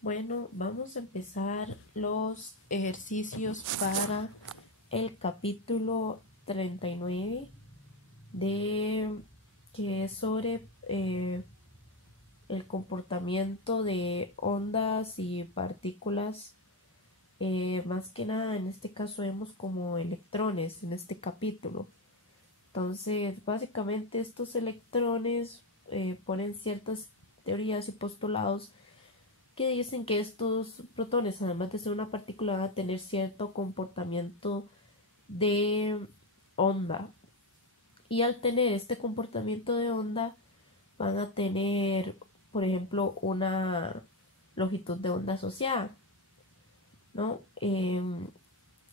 Bueno, vamos a empezar los ejercicios para el capítulo 39 de que es sobre el comportamiento de ondas y partículas. Más que nada, en este caso vemos como electrones en este capítulo. Entonces, básicamente estos electrones ponen ciertas teorías y postulados que dicen que estos protones, además de ser una partícula, van a tener cierto comportamiento de onda. Y al tener este comportamiento de onda, van a tener, por ejemplo, una longitud de onda asociada, ¿no?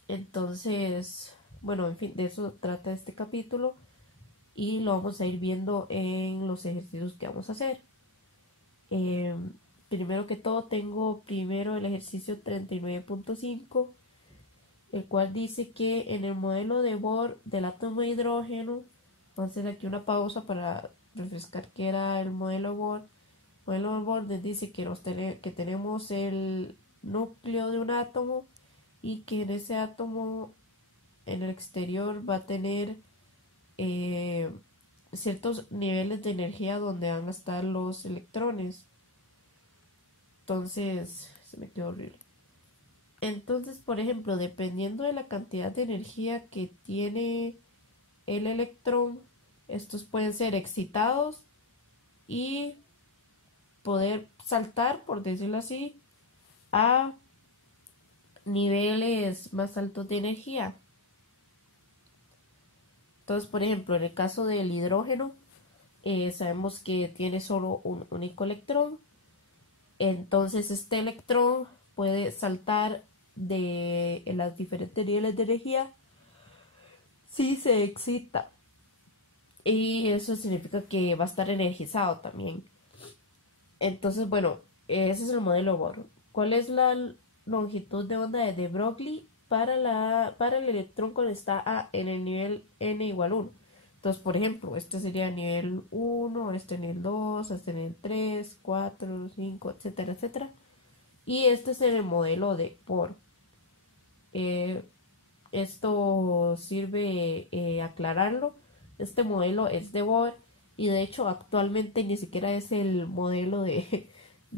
Entonces, bueno, en fin, de eso trata este capítulo y lo vamos a ir viendo en los ejercicios que vamos a hacer. Eh, Primero que todo tengo primero el ejercicio 39.5, el cual dice que en el modelo de Bohr del átomo de hidrógeno, vamos a hacer aquí una pausa para refrescar que era el modelo de Bohr. El modelo de Bohr nos dice que tenemos el núcleo de un átomo y que en ese átomo en el exterior va a tener eh, ciertos niveles de energía donde van a estar los electrones. Entonces, se me quedó horrible. Entonces, por ejemplo, dependiendo de la cantidad de energía que tiene el electrón, estos pueden ser excitados y poder saltar, por decirlo así, a niveles más altos de energía. Entonces, por ejemplo, en el caso del hidrógeno, sabemos que tiene solo un único electrón. Entonces, este electrón puede saltar de en las diferentes niveles de energía si se excita. Y eso significa que va a estar energizado también. Entonces, bueno, ese es el modelo Bohr. ¿Cuál es la longitud de onda de de Broglie para el electrón cuando está en el nivel n igual 1? Entonces, por ejemplo, este sería nivel 1, este nivel 2, este nivel 3, 4, 5, etcétera, etcétera. Y este es el modelo de Bohr. Eh, Esto sirve aclararlo. Este modelo es de Bohr y de hecho actualmente ni siquiera es el modelo de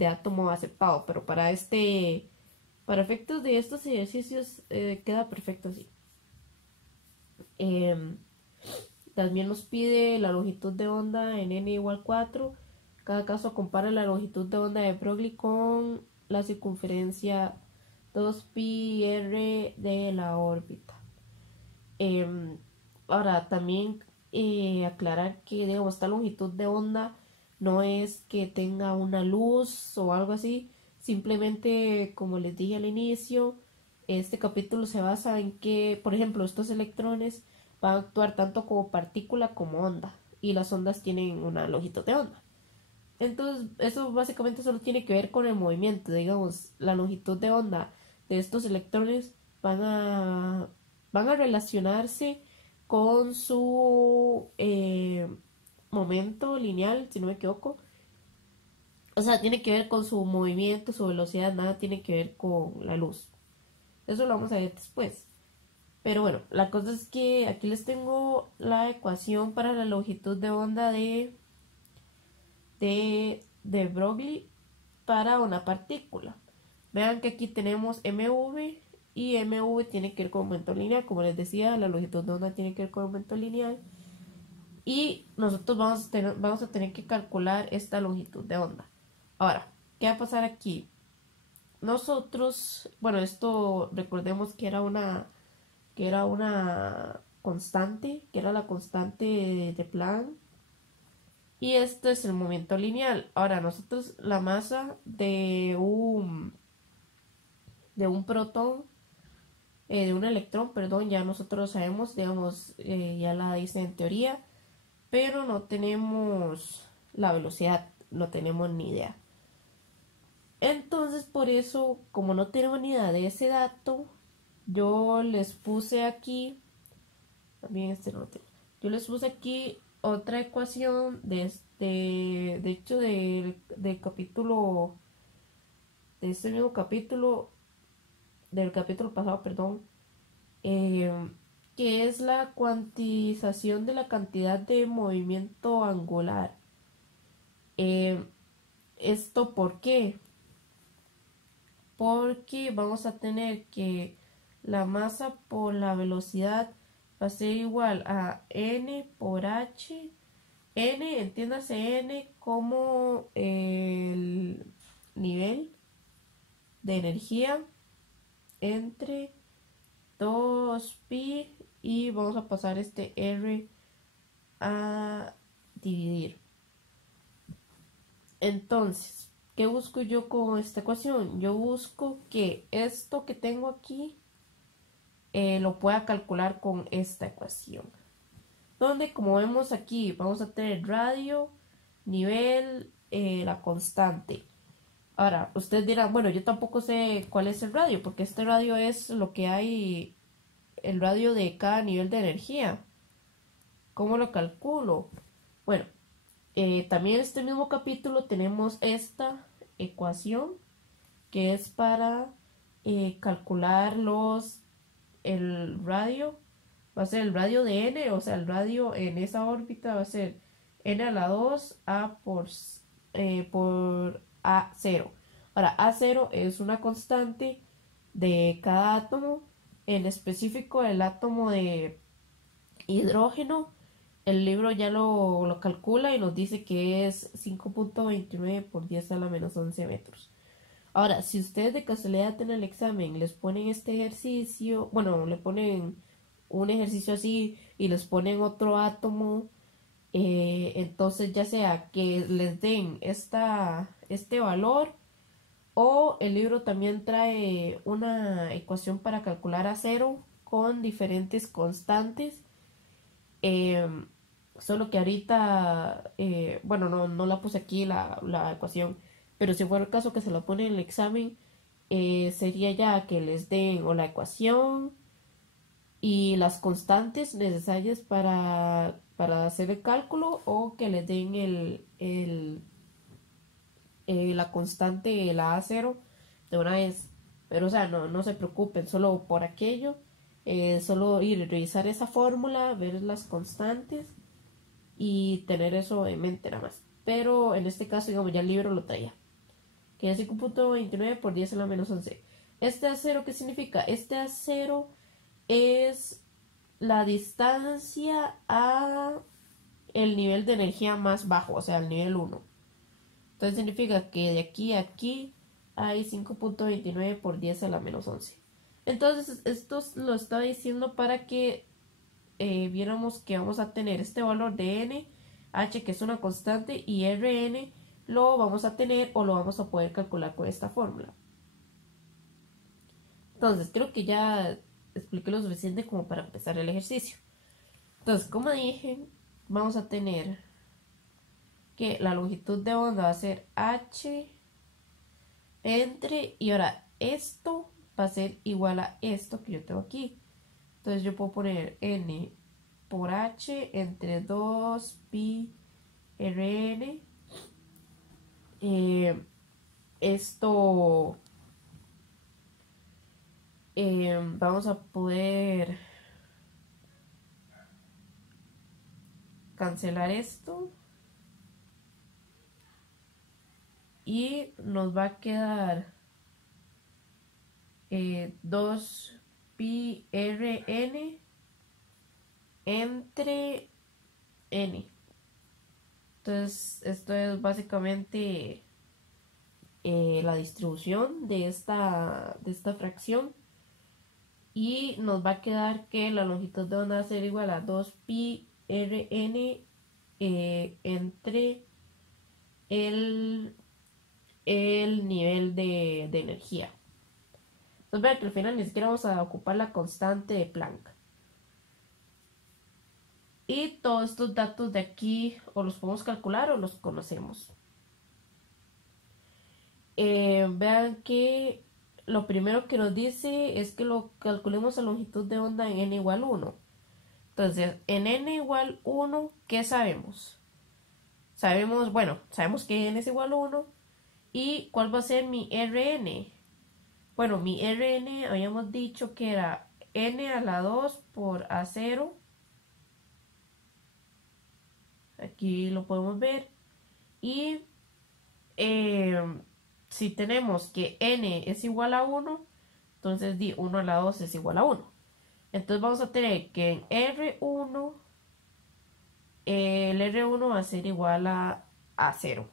átomo aceptado, pero para efectos de estos ejercicios queda perfecto así. Eh, También nos pide la longitud de onda en n igual 4. Cada caso compara la longitud de onda de Broglie con la circunferencia 2pi r de la órbita. Eh, Ahora, también aclarar que, digamos, esta longitud de onda no es que tenga una luz o algo así, simplemente, como les dije al inicio, este capítulo se basa en que, por ejemplo, estos electrones van a actuar tanto como partícula como onda, y las ondas tienen una longitud de onda. Entonces, eso básicamente solo tiene que ver con el movimiento, digamos, la longitud de onda de estos electrones van a, van a relacionarse con su momento lineal, si no me equivoco. O sea, tiene que ver con su movimiento, su velocidad, nada tiene que ver con la luz. Eso lo vamos a ver después. Pero bueno, la cosa es que aquí les tengo la ecuación para la longitud de onda de Broglie para una partícula. Vean que aquí tenemos mv y mv tiene que ver con momento lineal. Como les decía, la longitud de onda tiene que ver con momento lineal. Y nosotros vamos a tener que calcular esta longitud de onda. Ahora, ¿qué va a pasar aquí? Nosotros, bueno, esto recordemos que era una constante, que era la constante de Planck. Y este es el momento lineal. Ahora, nosotros la masa de un protón, de un electrón, perdón, ya nosotros lo sabemos, digamos, ya la dice en teoría, pero no tenemos la velocidad, no tenemos ni idea. Entonces, por eso, como no tenemos ni idea de ese dato, yo les puse aquí, también este no lo tengo, yo les puse aquí otra ecuación de hecho del capítulo de este mismo capítulo, del capítulo pasado, perdón, eh, que es la cuantización de la cantidad de movimiento angular. Eh, ¿Esto por qué? Porque vamos a tener que la masa por la velocidad va a ser igual a n por h. N, entiéndase n como el nivel de energía entre 2pi y vamos a pasar este r a dividir. Entonces, ¿qué busco yo con esta ecuación? Yo busco que esto que tengo aquí lo pueda calcular con esta ecuación. Donde, como vemos aquí, vamos a tener radio, nivel, la constante. Ahora, ustedes dirán, bueno, yo tampoco sé cuál es el radio, porque este radio es lo que hay, el radio de cada nivel de energía. ¿Cómo lo calculo? Bueno, también en este mismo capítulo tenemos esta ecuación que es para calcular el radio. Va a ser el radio de n, o sea, el radio en esa órbita va a ser n a la 2 a por a0. Ahora, a0 es una constante de cada átomo, en específico el átomo de hidrógeno. El libro ya lo calcula y nos dice que es 5.29 por 10 a la menos 11 metros. Ahora, si ustedes de casualidad en el examen les ponen este ejercicio, bueno, le ponen un ejercicio así y les ponen otro átomo, entonces ya sea que les den este valor o el libro también trae una ecuación para calcular a0 con diferentes constantes. Solo que ahorita, bueno, no la puse aquí la ecuación, pero si fuera el caso que se la pone en el examen, sería ya que les den o la ecuación y las constantes necesarias para hacer el cálculo o que les den la constante, la A0 de una vez. Pero o sea, no se preocupen, solo por aquello, solo ir a revisar esa fórmula, ver las constantes y tener eso en mente nada más. Pero en este caso, digamos, ya el libro lo traía, que es 5.29 por 10 a la menos 11. Este A0, ¿qué significa? Este A0 es la distancia a el nivel de energía más bajo, o sea, el nivel 1. Entonces significa que de aquí a aquí hay 5.29 por 10 a la menos 11. Entonces esto lo estaba diciendo para que viéramos que vamos a tener este valor de n, h que es una constante, y rn lo vamos a tener o lo vamos a poder calcular con esta fórmula. Entonces creo que ya expliqué lo suficiente como para empezar el ejercicio. Entonces, como dije, vamos a tener que la longitud de onda va a ser h entre, y ahora esto va a ser igual a esto que yo tengo aquí. Entonces yo puedo poner n por h entre 2pi rn. Esto vamos a poder cancelar esto y nos va a quedar 2pi rn entre n. Entonces esto es básicamente la distribución de esta fracción, y nos va a quedar que la longitud de onda va a ser igual a 2pi rn entre el nivel de energía. Entonces vean que al final ni siquiera vamos a ocupar la constante de Planck. Y todos estos datos de aquí o los podemos calcular o los conocemos. Vean que lo primero que nos dice es que lo calculemos a longitud de onda en n igual 1. Entonces, en n igual 1, ¿qué sabemos? Sabemos que n es igual a 1 ¿Y cuál va a ser mi Rn? Bueno, mi Rn habíamos dicho que era n a la 2 por a0. Aquí lo podemos ver. Y si tenemos que n es igual a 1, entonces 1 a la 2 es igual a 1. Entonces vamos a tener que en R1, el R1 va a ser igual a 0.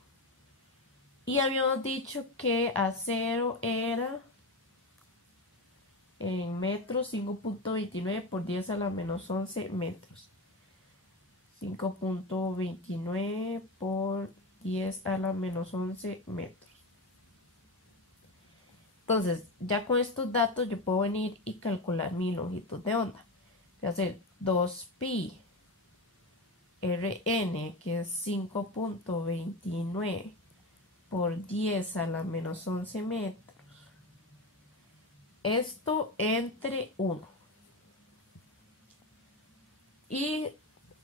Y habíamos dicho que A0 era en metros 5.29 por 10 a la menos 11 metros. 5.29 por 10 a la menos 11 metros. Entonces, ya con estos datos yo puedo venir y calcular mi longitud de onda. Voy a hacer 2pi Rn, que es 5.29 por 10 a la menos 11 metros. Esto entre 1. Y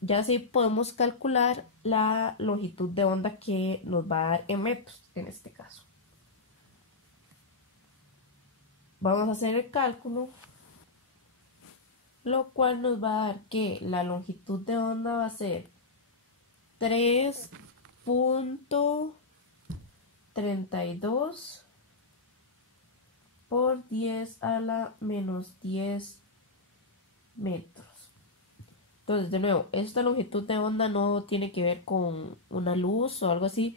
ya así podemos calcular la longitud de onda que nos va a dar en metros, en este caso. Vamos a hacer el cálculo, lo cual nos va a dar que la longitud de onda va a ser 3.32 por 10 a la menos 10 metros. Entonces, de nuevo, esta longitud de onda no tiene que ver con una luz o algo así,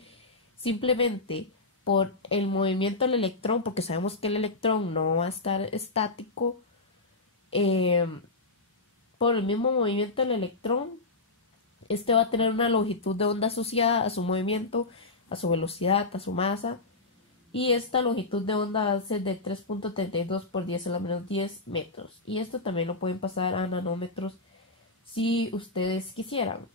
simplemente por el movimiento del electrón, porque sabemos que el electrón no va a estar estático, por el mismo movimiento del electrón, este va a tener una longitud de onda asociada a su movimiento, a su velocidad, a su masa, y esta longitud de onda va a ser de 3.32 por 10 a la menos 10 metros, y esto también lo pueden pasar a nanómetros si ustedes quisieran.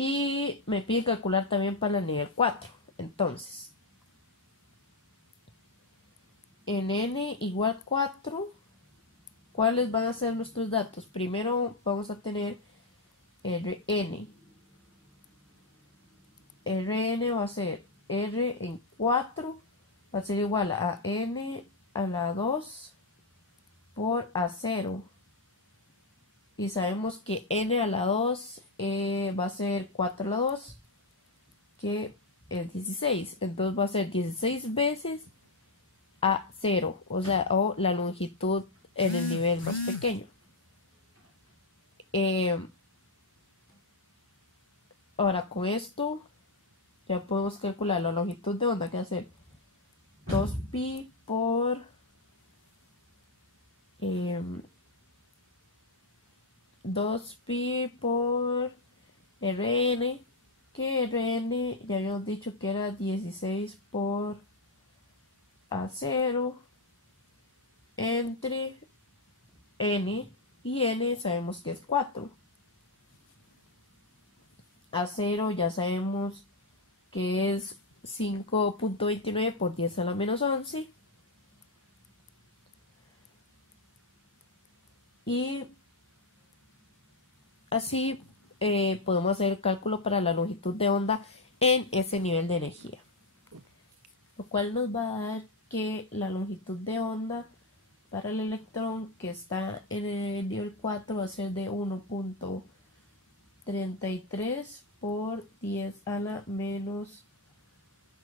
Y me pide calcular también para el nivel 4. Entonces, en n igual 4, ¿cuáles van a ser nuestros datos? Primero vamos a tener Rn. Rn va a ser R en 4, va a ser igual a n a la 2 por a0. Y sabemos que n a la 2 va a ser 4 a la 2, que es 16. Entonces va a ser 16 veces a 0, o sea, o la longitud en el nivel más pequeño. Ahora con esto ya podemos calcular la longitud de onda, que va a ser 2pi por 2pi por Rn, que Rn ya habíamos dicho que era 16 por a0 entre n, y n sabemos que es 4. A0 ya sabemos que es 5.29 por 10 a la menos 11. Y así podemos hacer el cálculo para la longitud de onda en ese nivel de energía. Lo cual nos va a dar que la longitud de onda para el electrón que está en el nivel 4 va a ser de 1.33 por 10 a la menos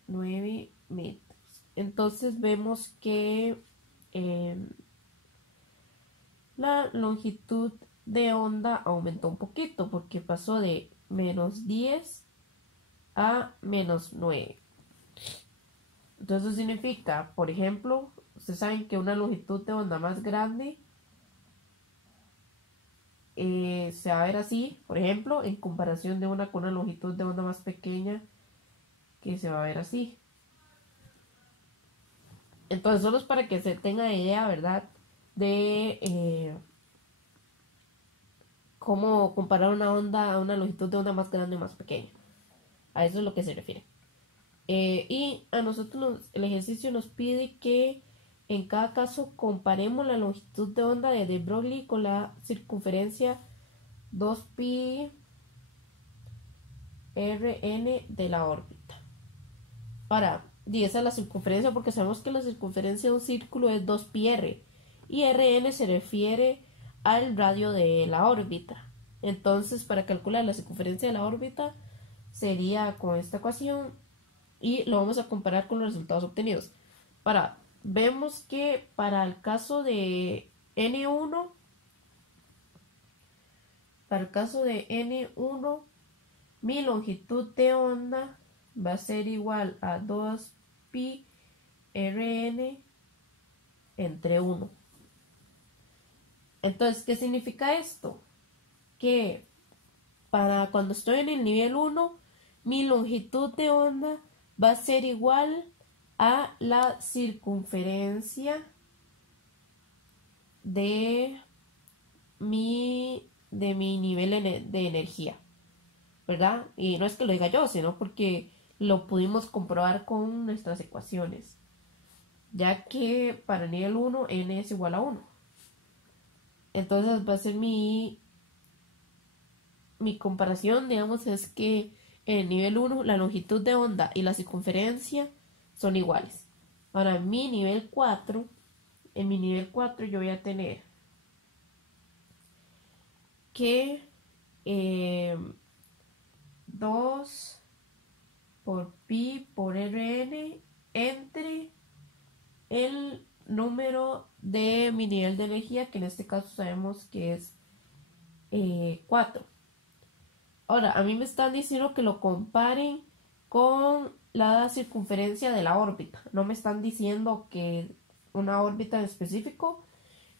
9 metros. Entonces vemos que la longitud de onda aumentó un poquito porque pasó de menos 10 a menos 9. Entonces eso significa, por ejemplo, ustedes saben que una longitud de onda más grande se va a ver así, por ejemplo, en comparación de una con una longitud de onda más pequeña, que se va a ver así. Entonces solo es para que se tenga idea, ¿verdad?, de cómo comparar una onda a una longitud de onda más grande y más pequeña. A eso es lo que se refiere. Y a nosotros el ejercicio nos pide que en cada caso comparemos la longitud de onda de de Broglie con la circunferencia 2pi Rn de la órbita. Ahora, y esa es la circunferencia porque sabemos que la circunferencia de un círculo es 2πr y Rn se refiere al radio de la órbita. Entonces, para calcular la circunferencia de la órbita sería con esta ecuación y lo vamos a comparar con los resultados obtenidos. Ahora, vemos que para el caso de N1, mi longitud de onda va a ser igual a 2π Rn entre 1. Entonces, ¿qué significa esto? Que para cuando estoy en el nivel 1, mi longitud de onda va a ser igual a la circunferencia de mi nivel de energía, ¿verdad? Y no es que lo diga yo, sino porque lo pudimos comprobar con nuestras ecuaciones, ya que para el nivel 1 n es igual a 1. Entonces va a ser mi comparación, digamos, es que en el nivel 1 la longitud de onda y la circunferencia son iguales. Ahora en mi nivel 4 yo voy a tener que 2 por pi por Rn entre el número de mi nivel de energía, que en este caso sabemos que es 4. Ahora, a mí me están diciendo que lo comparen con la circunferencia de la órbita. No me están diciendo que una órbita en específico.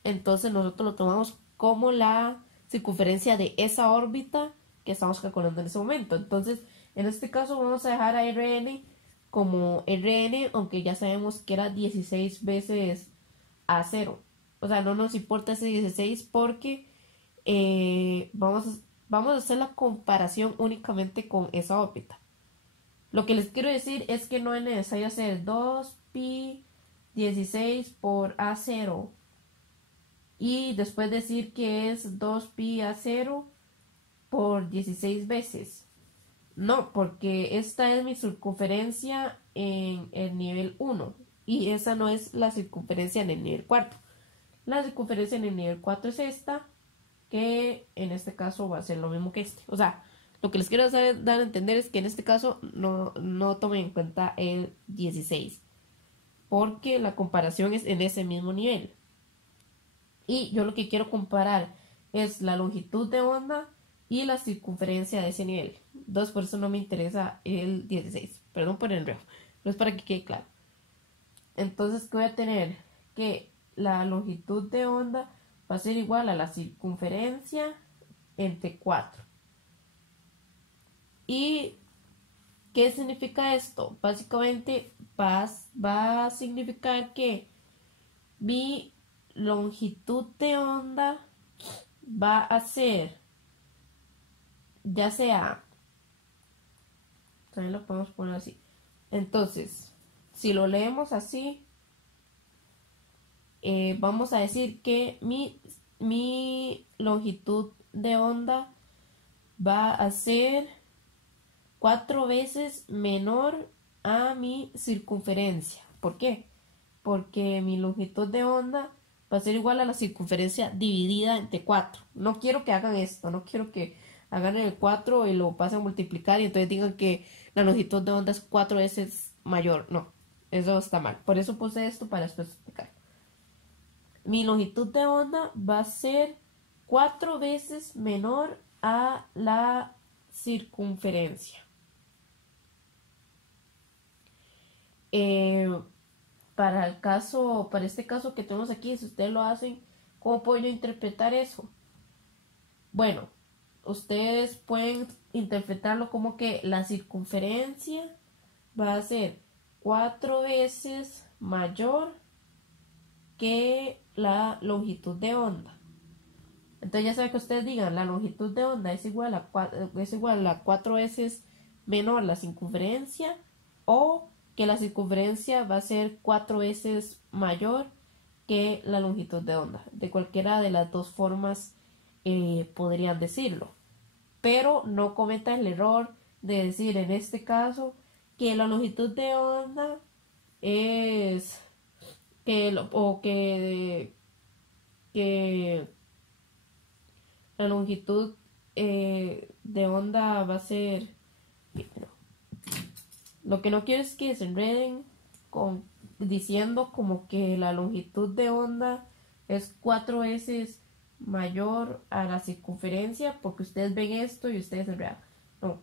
Entonces nosotros lo tomamos como la circunferencia de esa órbita que estamos calculando en ese momento. Entonces, en este caso vamos a dejar a Rn como Rn, aunque ya sabemos que era 16 veces A0. O sea, no nos importa ese 16 porque vamos a hacer la comparación únicamente con esa órbita. Lo que les quiero decir es que no es necesario hacer 2π 16 por A0 y después decir que es 2π A0 por 16 veces. No, porque esta es mi circunferencia en el nivel 1 y esa no es la circunferencia en el nivel 4. La circunferencia en el nivel 4 es esta, que en este caso va a ser lo mismo que este. O sea, lo que les quiero dar a entender es que en este caso no tomen en cuenta el 16, porque la comparación es en ese mismo nivel. Y yo lo que quiero comparar es la longitud de onda y la circunferencia de ese nivel. Entonces, por eso no me interesa el 16. Perdón por el enredo, pero es para que quede claro. Entonces, ¿qué voy a tener? Que la longitud de onda va a ser igual a la circunferencia entre 4. ¿Y qué significa esto? Básicamente va a significar que mi longitud de onda va a ser, ya sea, también lo podemos poner así. Entonces, si lo leemos así, vamos a decir que mi longitud de onda va a ser 4 veces menor a mi circunferencia. ¿Por qué? Porque mi longitud de onda va a ser igual a la circunferencia dividida entre 4. No quiero que hagan esto, no quiero que hagan el 4 y lo pasen a multiplicar y entonces digan que la longitud de onda es 4 veces mayor. No, eso está mal. Por eso puse esto para especificar. Mi longitud de onda va a ser 4 veces menor a la circunferencia. Para este caso que tenemos aquí, si ustedes lo hacen, ¿cómo puedo yo interpretar eso? Bueno, ustedes pueden interpretarlo como que la circunferencia va a ser 4 veces mayor que la longitud de onda. Entonces ya saben que ustedes digan la longitud de onda es igual a 4 veces menor la circunferencia, o que la circunferencia va a ser 4 veces mayor que la longitud de onda. De cualquiera de las dos formas podrían decirlo. Pero no cometan el error de decir en este caso que la longitud de onda es que la longitud de onda va a ser, lo que no quiero es que se enreden diciendo como que la longitud de onda es 4 veces mayor a la circunferencia, porque ustedes ven esto y ustedes se enredan. No,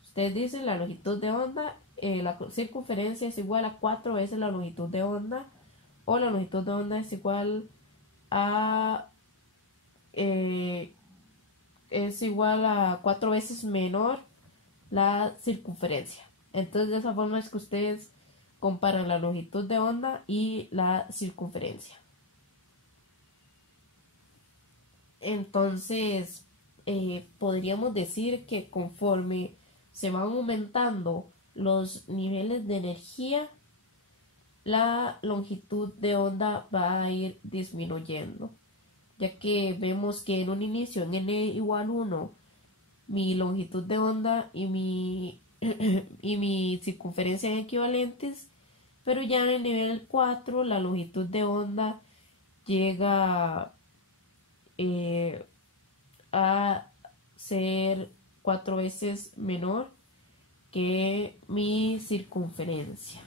ustedes dicen la longitud de onda, la circunferencia es igual a 4 veces la longitud de onda, o la longitud de onda es igual a 4 veces menor la circunferencia. Entonces, de esa forma es que ustedes comparan la longitud de onda y la circunferencia. Entonces, podríamos decir que conforme se van aumentando los niveles de energía, la longitud de onda va a ir disminuyendo, ya que vemos que en un inicio en n igual 1 mi longitud de onda y mi circunferencia en equivalentes, pero ya en el nivel 4 la longitud de onda llega a ser 4 veces menor que mi circunferencia.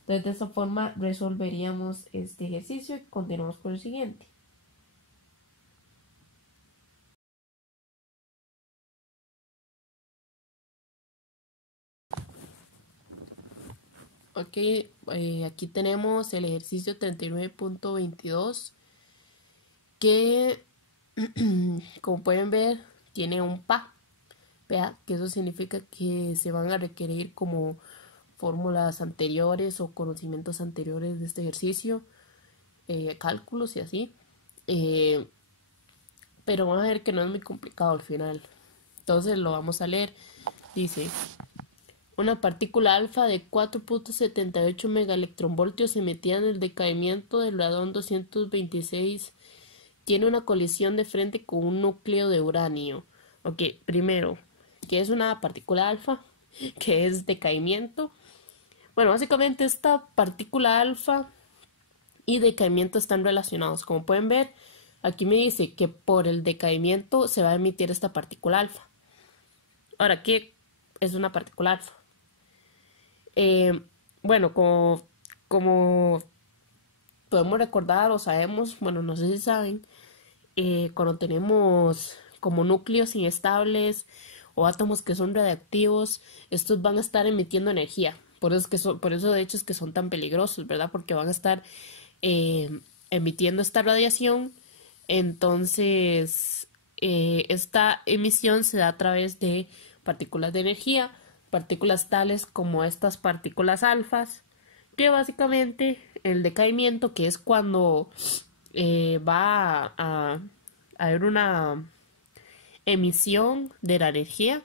Entonces, de esta forma resolveríamos este ejercicio y continuamos con el siguiente. Ok, aquí tenemos el ejercicio 39.22 que, como pueden ver, tiene un PA. Vea que eso significa que se van a requerir como fórmulas anteriores o conocimientos anteriores de este ejercicio, cálculos y así. Pero van a ver que no es muy complicado al final. Entonces lo vamos a leer. Dice: una partícula alfa de 4.78 megaelectronvoltios emitida en el decaimiento del radón 226 tiene una colisión de frente con un núcleo de uranio. Ok, primero, ¿qué es una partícula alfa? ¿Qué es decaimiento? Bueno, básicamente esta partícula alfa y decaimiento están relacionados. Como pueden ver, aquí me dice que por el decaimiento se va a emitir esta partícula alfa. Ahora, ¿qué es una partícula alfa? Bueno, como podemos recordar o sabemos, bueno, no sé si saben, cuando tenemos como núcleos inestables o átomos que son radiactivos, estos van a estar emitiendo energía. Por eso de hecho es que son tan peligrosos, ¿verdad? Porque van a estar emitiendo esta radiación. Entonces, esta emisión se da a través de partículas de energía, partículas tales como estas partículas alfas, que básicamente el decaimiento, que es cuando va a haber una emisión de la energía,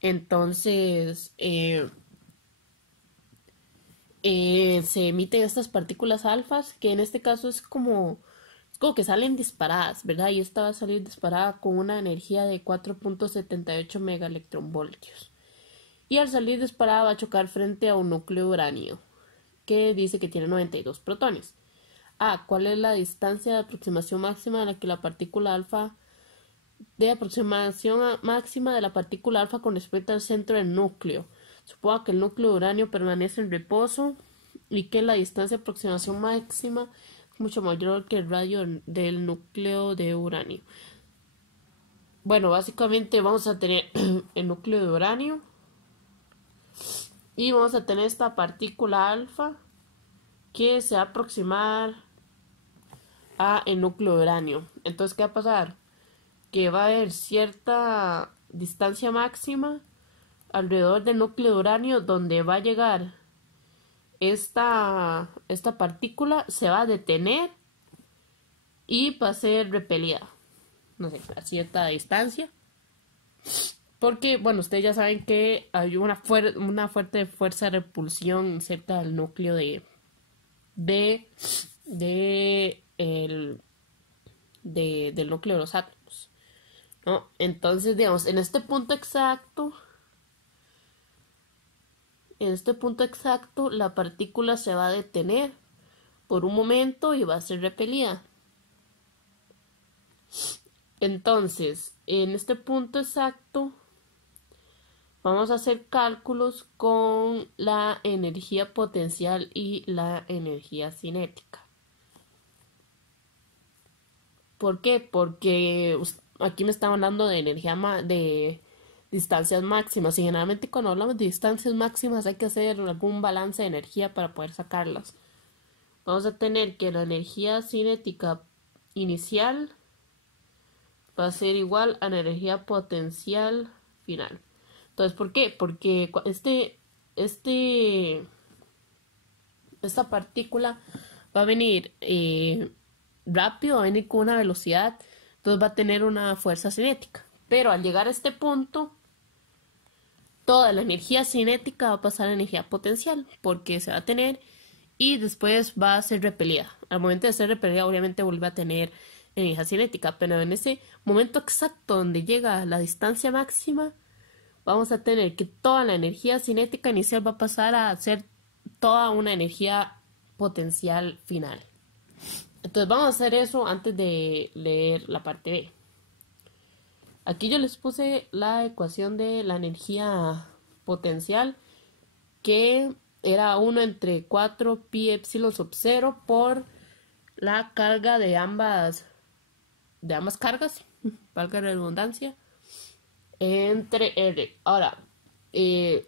entonces se emiten estas partículas alfas, que en este caso es como que salen disparadas, ¿verdad? Y esta va a salir disparada con una energía de 4.78 megaelectronvoltios. Y al salir disparada va a chocar frente a un núcleo de uranio, que dice que tiene 92 protones. ¿Cuál es la distancia de aproximación máxima a la que la partícula alfa de aproximación máxima de la partícula alfa con respecto al centro del núcleo? Suponga que el núcleo de uranio permanece en reposo y que la distancia de aproximación máxima es mucho mayor que el radio del núcleo de uranio. Bueno, básicamente vamos a tener el núcleo de uranio y vamos a tener esta partícula alfa que se va a aproximar a el núcleo de uranio. Entonces, ¿qué va a pasar? Que va a haber cierta distancia máxima alrededor del núcleo de uranio donde va a llegar esta partícula, se va a detener y va a ser repelida, no sé, a cierta distancia. Porque, bueno, ustedes ya saben que hay una fuerte fuerza de repulsión cerca del núcleo del núcleo de los átomos. ¿no? Entonces, digamos, en este punto exacto, la partícula se va a detener por un momento y va a ser repelida. Entonces, en este punto exacto, vamos a hacer cálculos con la energía potencial y la energía cinética. ¿Por qué? Porque aquí me están hablando de energía de distancias máximas y generalmente cuando hablamos de distancias máximas hay que hacer algún balance de energía para poder sacarlas. Vamos a tener que la energía cinética inicial va a ser igual a la energía potencial final. Entonces, ¿por qué? Porque esta partícula va a venir rápido, va a venir con una velocidad, entonces va a tener una fuerza cinética. Pero al llegar a este punto, toda la energía cinética va a pasar a energía potencial, porque se va a tener y después va a ser repelida. Al momento de ser repelida, obviamente vuelve a tener energía cinética, pero en ese momento exacto donde llega la distancia máxima, vamos a tener que toda la energía cinética inicial va a pasar a ser toda una energía potencial final. Entonces vamos a hacer eso antes de leer la parte B. Aquí yo les puse la ecuación de la energía potencial, que era 1 entre 4 pi epsilon sub 0 por la carga de ambas cargas, valga la redundancia, entre R. Ahora, me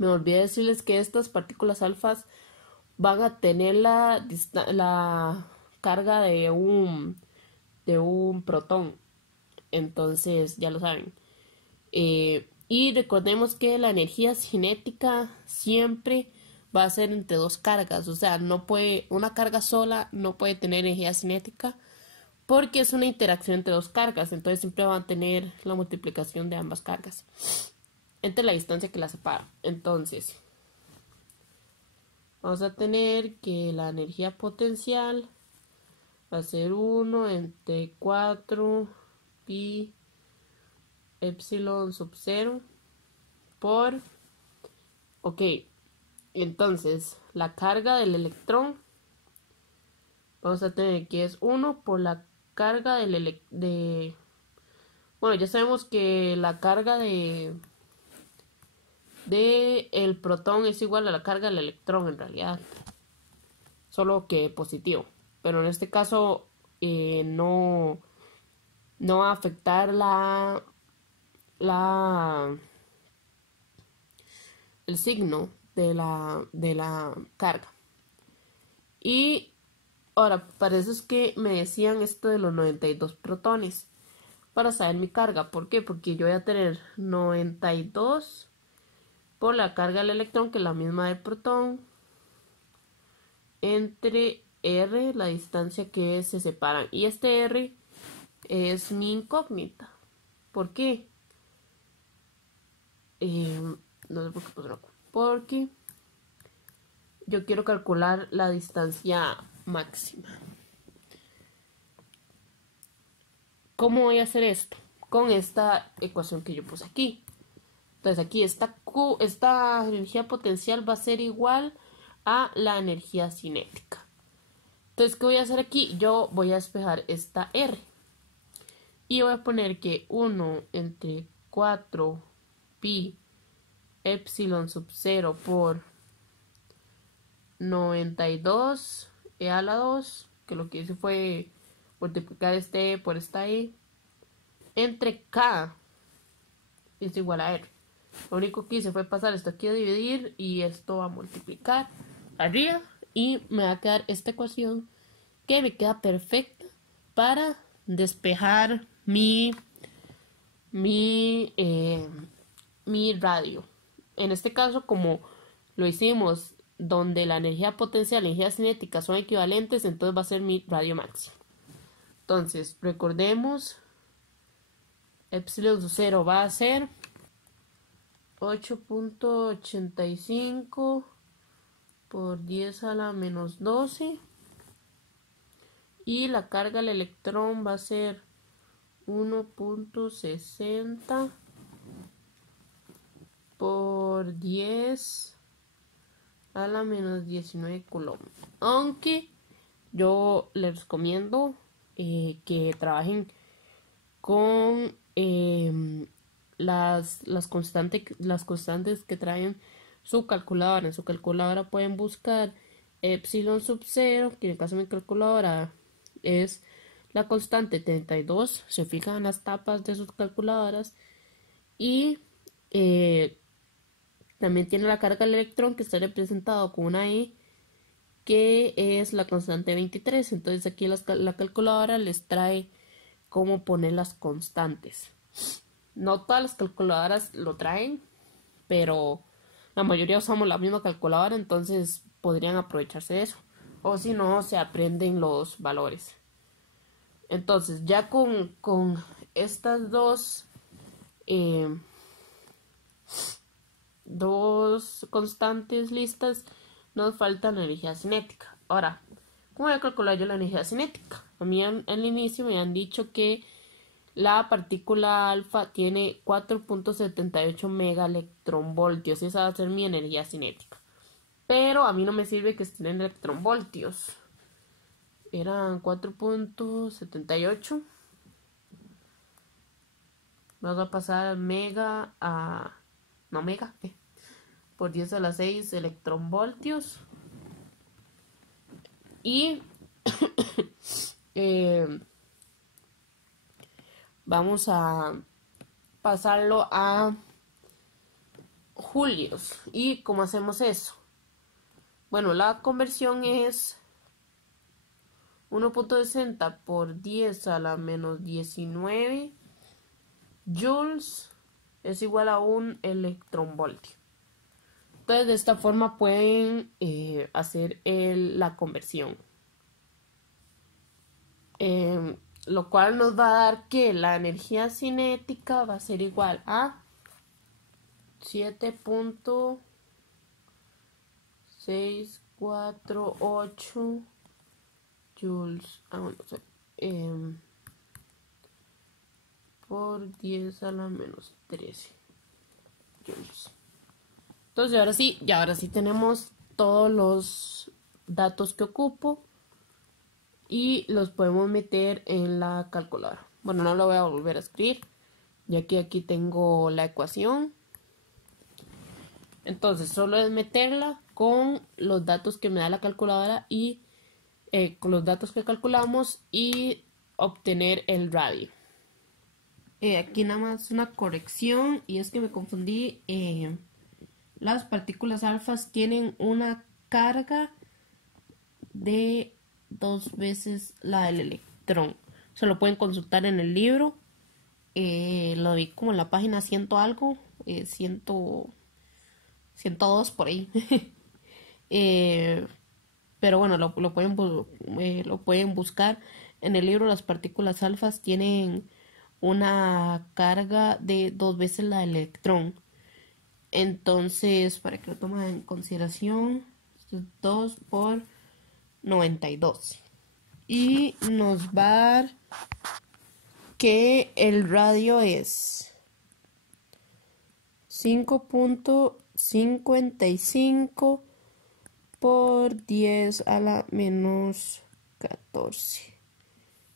olvidé decirles que estas partículas alfas van a tener la carga de un protón. Entonces, ya lo saben. Y recordemos que la energía cinética siempre va a ser entre dos cargas. O sea, una carga sola no puede tener energía cinética porque es una interacción entre dos cargas. Entonces siempre van a tener la multiplicación de ambas cargas entre la distancia que las separa. Entonces, vamos a tener que la energía potencial va a ser 1 entre 4 pi epsilon sub 0 por... Ok, entonces la carga del electrón vamos a tener que es 1 por la carga bueno, ya sabemos que la carga de el protón es igual a la carga del electrón en realidad, solo que positivo, pero en este caso no va a afectar el signo de la carga. Y ahora, para eso es que me decían esto de los 92 protones para saber mi carga. ¿Por qué? Porque yo voy a tener 92 por la carga del electrón, que es la misma del protón, entre R, la distancia que se separan. Y este R es mi incógnita. ¿Por qué? No sé por qué pusieron acá. Porque yo quiero calcular la distancia máxima. ¿Cómo voy a hacer esto? Con esta ecuación que yo puse aquí. Entonces aquí esta energía potencial va a ser igual a la energía cinética. Entonces, ¿qué voy a hacer aquí? Yo voy a despejar esta R. Y voy a poner que 1 entre 4 pi epsilon sub 0 por 92 e a la 2, que lo que hice fue multiplicar este E por esta E, entre K es igual a R. Lo único que hice fue pasar esto aquí a dividir y esto a multiplicar arriba y me va a quedar esta ecuación que me queda perfecta para despejar mi radio. En este caso, como lo hicimos donde la energía potencial y la energía cinética son equivalentes, entonces va a ser mi radio máximo. Entonces, recordemos, epsilon 0 va a ser 8.85 por 10 a la menos 12 y la carga del electrón va a ser 1.60 por 10 a la menos 19 coulomb. Aunque yo les recomiendo que trabajen con las constantes que traen su calculadora. En su calculadora pueden buscar epsilon sub 0, que en el caso de mi calculadora es la constante 32. Se fijan en las tapas de sus calculadoras. Y también tiene la carga del electrón, que está representado con una E, que es la constante 23. Entonces aquí la calculadora les trae cómo poner las constantes. No todas las calculadoras lo traen, pero la mayoría usamos la misma calculadora, entonces podrían aprovecharse de eso. O si no, se aprenden los valores. Entonces, ya con estas dos constantes listas, nos falta la energía cinética. Ahora, ¿cómo voy a calcular yo la energía cinética? A mí al inicio me han dicho que la partícula alfa tiene 4.78 megaelectronvoltios y esa va a ser mi energía cinética. Pero a mí no me sirve que estén en electronvoltios. Eran 4.78. Vamos a pasar mega a... no mega, por 10 a la 6 electronvoltios. Y vamos a pasarlo a julios. ¿Y cómo hacemos eso? Bueno, la conversión es 1.60 por 10 a la menos 19 joules es igual a un electronvoltio. Entonces, de esta forma pueden hacer la conversión. Lo cual nos va a dar que la energía cinética va a ser igual a 7.648 joules por 10 a la menos 13 joules. Entonces ahora sí tenemos todos los datos que ocupo y los podemos meter en la calculadora. Bueno, no lo voy a volver a escribir, ya que aquí tengo la ecuación. Entonces solo es meterla con los datos que me da la calculadora y con los datos que calculamos y obtener el radio. Aquí nada más una corrección, y es que me confundí. Las partículas alfas tienen una carga de 2 veces la del electrón. Se lo pueden consultar en el libro. Lo vi como en la página 100 algo, 102 por ahí. Pero bueno, lo pueden buscar en el libro. Las partículas alfas tienen una carga de 2 veces la del electrón. Entonces, para que lo tomen en consideración, 2 por 92. Y nos va a dar que el radio es 5.55 por 10 a la menos 14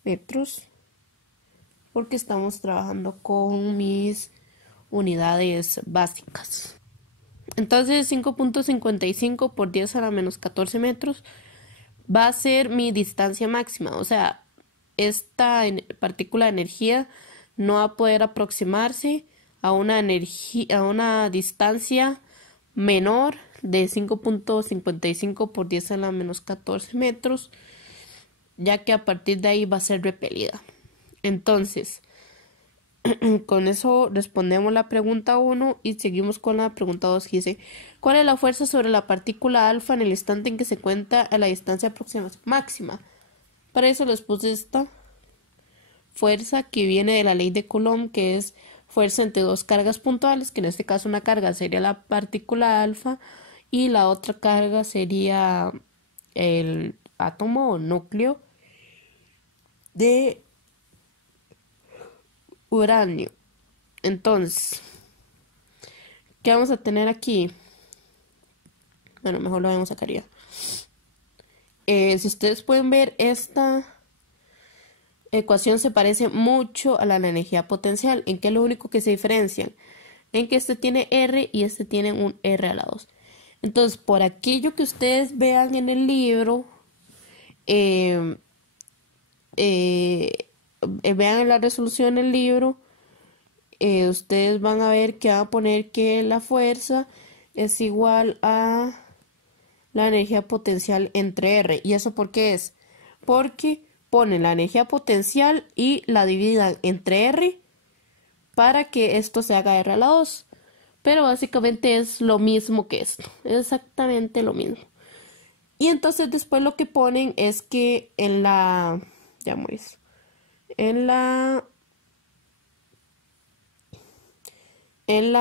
metros. Porque estamos trabajando con mis unidades básicas. Entonces 5.55 por 10 a la menos 14 metros va a ser mi distancia máxima. O sea, esta partícula de energía no va a poder aproximarse a una distancia menor de 5.55 por 10 a la menos 14 metros, ya que a partir de ahí va a ser repelida. Entonces, con eso respondemos la pregunta 1 y seguimos con la pregunta 2, que dice: ¿cuál es la fuerza sobre la partícula alfa en el instante en que se encuentra a la distancia aproximación máxima? Para eso les puse esta fuerza que viene de la ley de Coulomb, que es fuerza entre dos cargas puntuales, que en este caso una carga sería la partícula alfa y la otra carga sería el átomo o núcleo de uranio. Entonces, ¿qué vamos a tener aquí? Bueno, mejor lo vemos acá arriba. Si ustedes pueden ver, esta ecuación se parece mucho a la energía potencial. ¿En qué es lo único que se diferencian? En que este tiene R y este tiene un R a la 2. Entonces, por aquello que ustedes vean en el libro, eh, vean en la resolución del libro, ustedes van a ver que va a poner que la fuerza es igual a la energía potencial entre R. ¿Y eso por qué es? Porque ponen la energía potencial y la dividan entre R para que esto se haga R a la 2. Pero básicamente es lo mismo que esto. Exactamente lo mismo. Y entonces después lo que ponen es que en la... Ya mueres. En la... En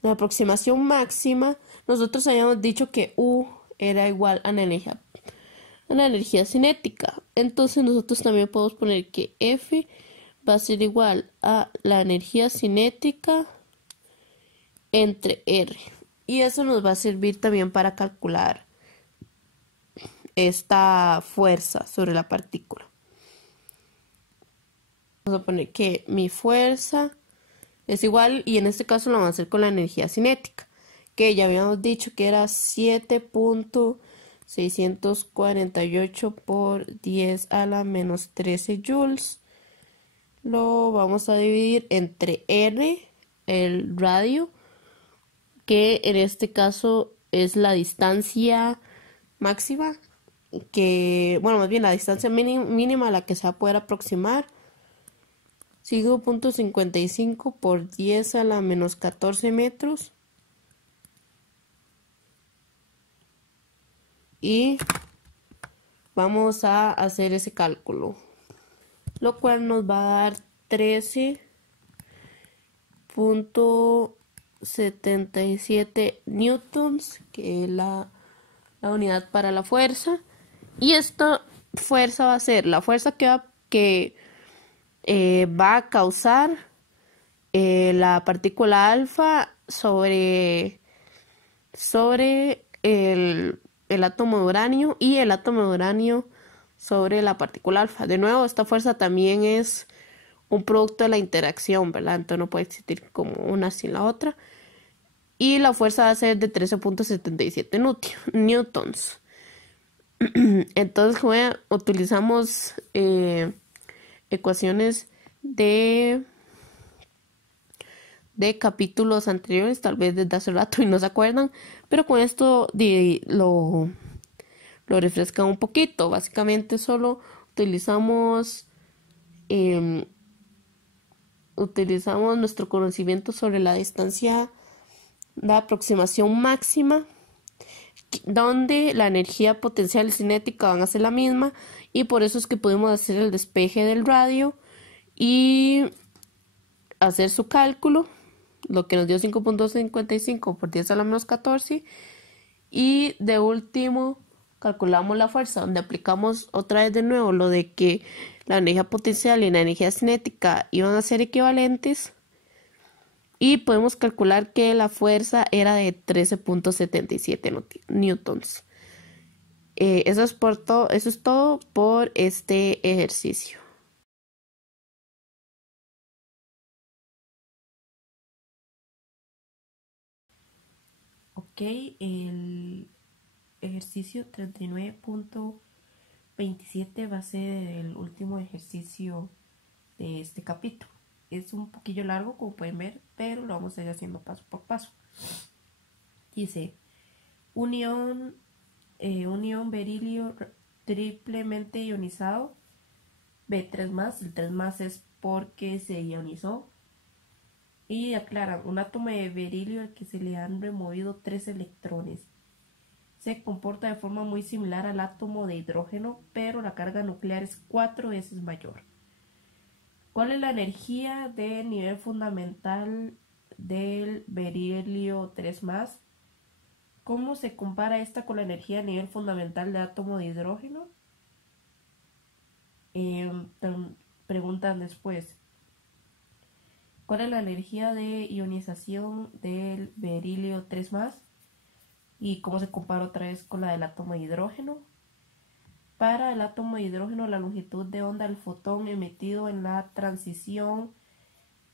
la aproximación máxima, nosotros habíamos dicho que U era igual a la energía cinética. Entonces nosotros también podemos poner que F va a ser igual a la energía cinética entre R. Y eso nos va a servir también para calcular esta fuerza sobre la partícula. Vamos a poner que mi fuerza es igual, y en este caso lo vamos a hacer con la energía cinética, que ya habíamos dicho que era 7.648 por 10 a la menos 13 joules. Lo vamos a dividir entre R, el radio, que en este caso es la distancia máxima, que, bueno, más bien la distancia mínima a la que se va a poder aproximar. 5.55 por 10 a la menos 14 metros. Y vamos a hacer ese cálculo, lo cual nos va a dar 13.77 newtons, que es la unidad para la fuerza. Y esta fuerza va a ser la fuerza que va a causar la partícula alfa sobre el átomo de uranio, y el átomo de uranio sobre la partícula alfa. De nuevo, esta fuerza también es un producto de la interacción, ¿verdad? Entonces no puede existir como una sin la otra. Y la fuerza va a ser de 13.77 newtons. Entonces, utilizamos ecuaciones de capítulos anteriores, tal vez desde hace rato y no se acuerdan, pero con esto lo refrescan un poquito. Básicamente solo utilizamos nuestro conocimiento sobre la distancia de aproximación máxima, donde la energía potencial y cinética van a ser la misma, y por eso es que podemos hacer el despeje del radio y hacer su cálculo, lo que nos dio 5.55 por 10 a la menos 14. Y de último calculamos la fuerza, donde aplicamos otra vez de nuevo lo de que la energía potencial y la energía cinética iban a ser equivalentes, y podemos calcular que la fuerza era de 13.77 newtons. Eso es todo por este ejercicio. Ok, el ejercicio 39.27 va a ser el último ejercicio de este capítulo. Es un poquillo largo, como pueden ver, pero lo vamos a ir haciendo paso por paso. Dice, unión berilio triplemente ionizado, B3+, el 3+ es porque se ionizó. Y aclaran, un átomo de berilio al que se le han removido 3 electrones. Se comporta de forma muy similar al átomo de hidrógeno, pero la carga nuclear es 4 veces mayor. ¿Cuál es la energía de nivel fundamental del berilio 3+? ¿Cómo se compara esta con la energía a nivel fundamental del átomo de hidrógeno? Preguntan después, ¿cuál es la energía de ionización del berilio 3 más? Y cómo se compara otra vez con la del átomo de hidrógeno. Para el átomo de hidrógeno, la longitud de onda del fotón emitido en la transición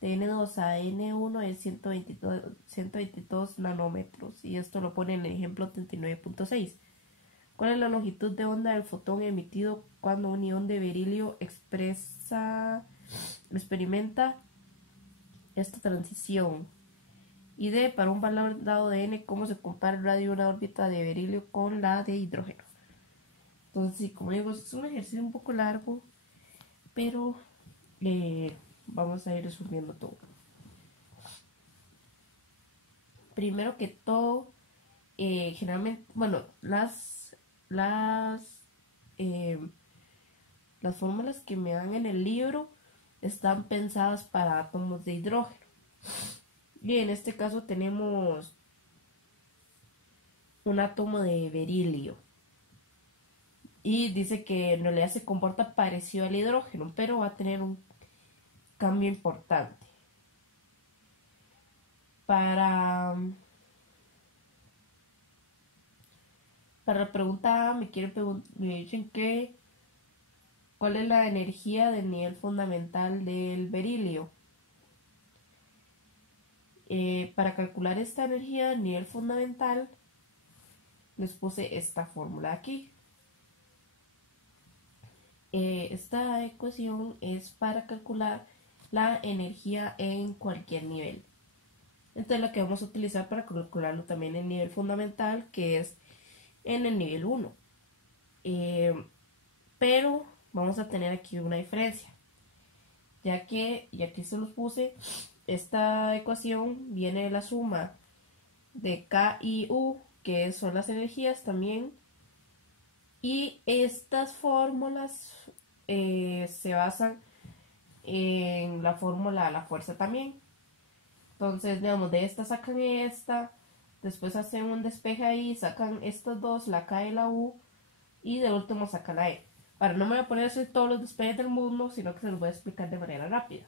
de N2 a N1 es 122 nanómetros. Y esto lo pone en el ejemplo 39.6. ¿Cuál es la longitud de onda del fotón emitido cuando un ion de berilio experimenta esta transición? Y D, para un valor dado de N, ¿cómo se compara el radio de una órbita de berilio con la de hidrógeno? Entonces, sí, como digo, es un ejercicio un poco largo, pero vamos a ir resolviendo todo. Primero que todo, generalmente, bueno, eh, las fórmulas que me dan en el libro están pensadas para átomos de hidrógeno. Y en este caso tenemos un átomo de berilio. Y dice que en realidad se comporta parecido al hidrógeno, pero va a tener un cambio importante. Para la pregunta A, me dicen que ¿cuál es la energía del nivel fundamental del berilio? Para calcular esta energía del nivel fundamental, les puse esta fórmula aquí. Esta ecuación es para calcular la energía en cualquier nivel. Entonces lo que vamos a utilizar para calcularlo también en nivel fundamental, que es en el nivel 1. Pero vamos a tener aquí una diferencia, ya que, y aquí se los puse, esta ecuación viene de la suma de K y U, que son las energías también, y estas fórmulas se basan en la fórmula de la fuerza también. Entonces, digamos, de esta sacan esta, después hacen un despeje ahí, sacan estas dos, la K y la U, y de último sacan la E. Ahora, no me voy a poner a hacer todos los despejes del mundo, sino que se los voy a explicar de manera rápida.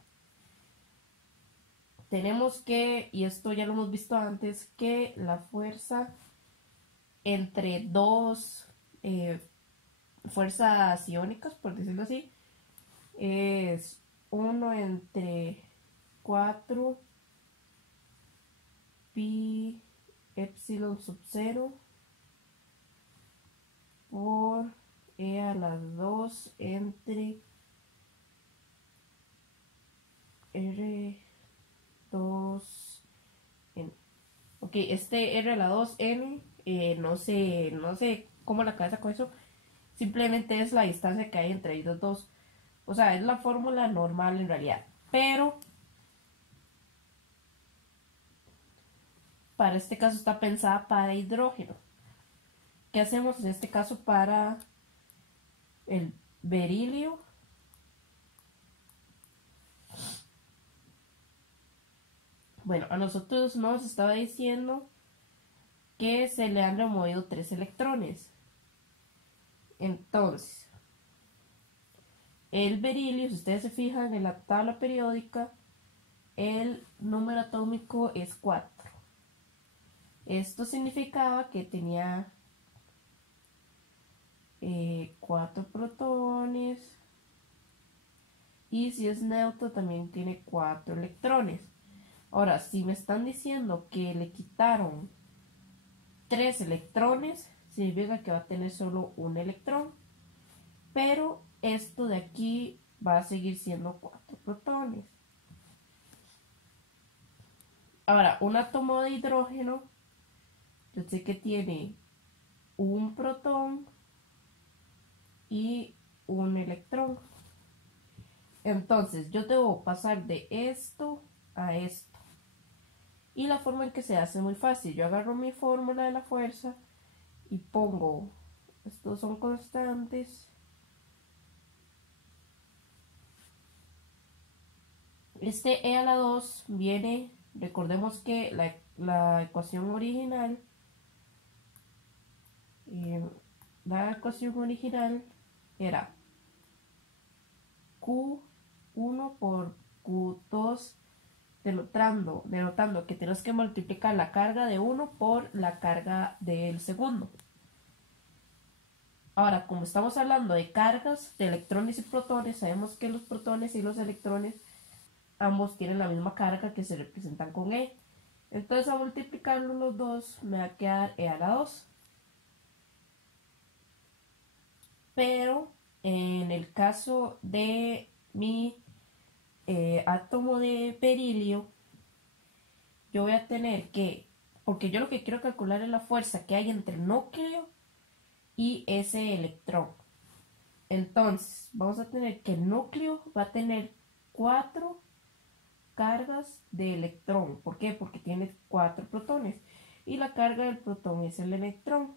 Tenemos que, y esto ya lo hemos visto antes, que la fuerza entre dos fuerzas iónicas, por decirlo así, es 1 entre 4 pi epsilon sub 0 por e a la 2 entre r2 n. Ok, este r a la 2 n, no sé cómo la cabeza con eso, simplemente es la distancia que hay entre ellos dos. O sea, es la fórmula normal en realidad, pero para este caso está pensada para hidrógeno. ¿Qué hacemos en este caso para el berilio? Bueno, a nosotros nos estaba diciendo que se le han removido 3 electrones. Entonces, el berilio, si ustedes se fijan en la tabla periódica, el número atómico es 4. Esto significaba que tenía 4 protones, y si es neutro también tiene 4 electrones. Ahora, si me están diciendo que le quitaron 3 electrones, significa que va a tener solo un electrón, pero esto de aquí va a seguir siendo 4 protones. Ahora, un átomo de hidrógeno, yo sé que tiene un protón y un electrón. Entonces, yo debo pasar de esto a esto. Y la forma en que se hace es muy fácil. Yo agarro mi fórmula de la fuerza y pongo, estos son constantes. Este e a la 2 viene, recordemos que la ecuación original, era Q1 por Q2, denotando que tenemos que multiplicar la carga de uno por la carga del segundo. Ahora, como estamos hablando de cargas de electrones y protones, sabemos que los protones y los electrones ambos tienen la misma carga que se representan con E. Entonces, a multiplicarlos los dos me va a quedar E a la 2. Pero en el caso de mi átomo de berilio, yo voy a tener que, porque yo lo que quiero calcular es la fuerza que hay entre el núcleo y ese electrón. Entonces, vamos a tener que el núcleo va a tener 4 cargas de electrón. ¿Por qué? Porque tiene 4 protones. Y la carga del protón es el electrón.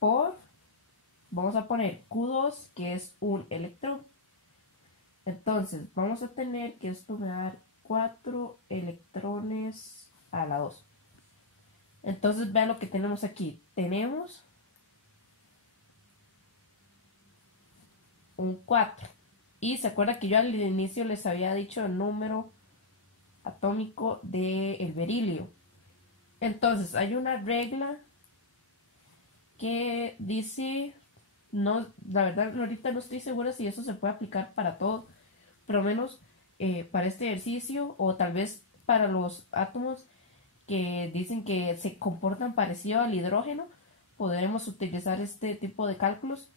Vamos a poner Q2, que es un electrón. Entonces, vamos a tener que esto me va a dar 4 electrones a la 2. Entonces, vean lo que tenemos aquí. Tenemos un 4. Y se acuerda que yo al inicio les había dicho el número atómico del berilio. Entonces, hay una regla que dice, no, la verdad ahorita no estoy segura si eso se puede aplicar para todo, pero menos para este ejercicio o tal vez para los átomos que dicen que se comportan parecido al hidrógeno, podremos utilizar este tipo de cálculos.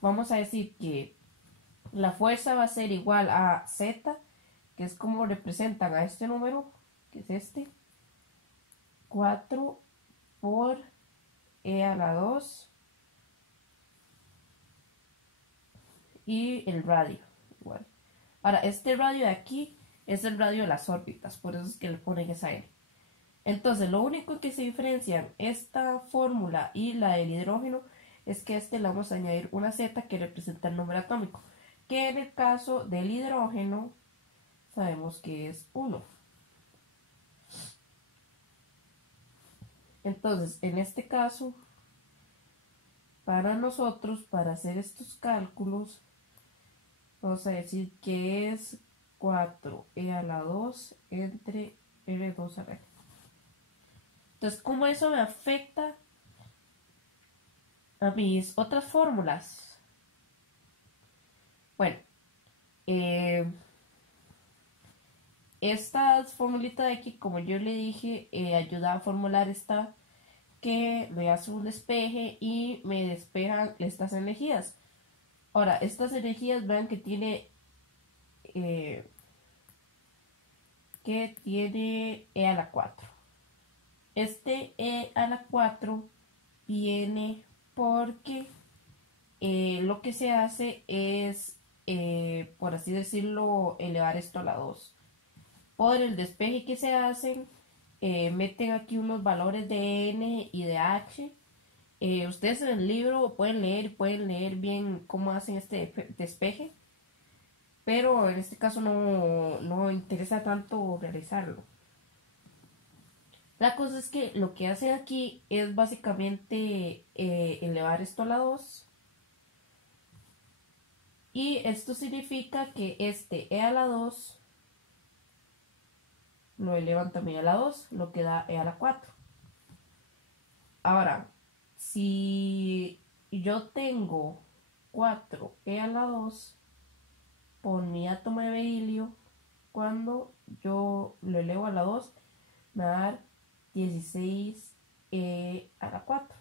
Vamos a decir que la fuerza va a ser igual a Z, que es como representan a este número, que es este, 4 por E a la 2 y el radio igual. Ahora, este radio de aquí es el radio de las órbitas, por eso es que le ponen esa L. Entonces, lo único que se diferencian esta fórmula y la del hidrógeno es que le vamos a añadir una Z que representa el número atómico, que en el caso del hidrógeno sabemos que es 1. Entonces, en este caso, para nosotros, para hacer estos cálculos, vamos a decir que es 4e a la 2 entre R2 a la N. Entonces, ¿cómo eso me afecta a mis otras fórmulas? Bueno, estas formulitas de aquí, como yo le dije, ayuda a formular esta que me hace un despeje y me despejan estas energías. Ahora, estas energías, vean que tiene E a la 4. Este E a la 4 viene porque lo que se hace es, por así decirlo, elevar esto a la 2. Por el despeje que se hacen, meten aquí unos valores de N y de H. Ustedes en el libro pueden leer bien cómo hacen este despeje, pero en este caso no interesa tanto realizarlo. La cosa es que lo que hace aquí es básicamente elevar esto a la 2. Y esto significa que este E a la 2 lo elevan también a la 2, lo que da E a la 4. Ahora, si yo tengo 4e a la 2 por mi átomo de berilio, cuando yo lo elevo a la 2, me va a dar 16e a la 4.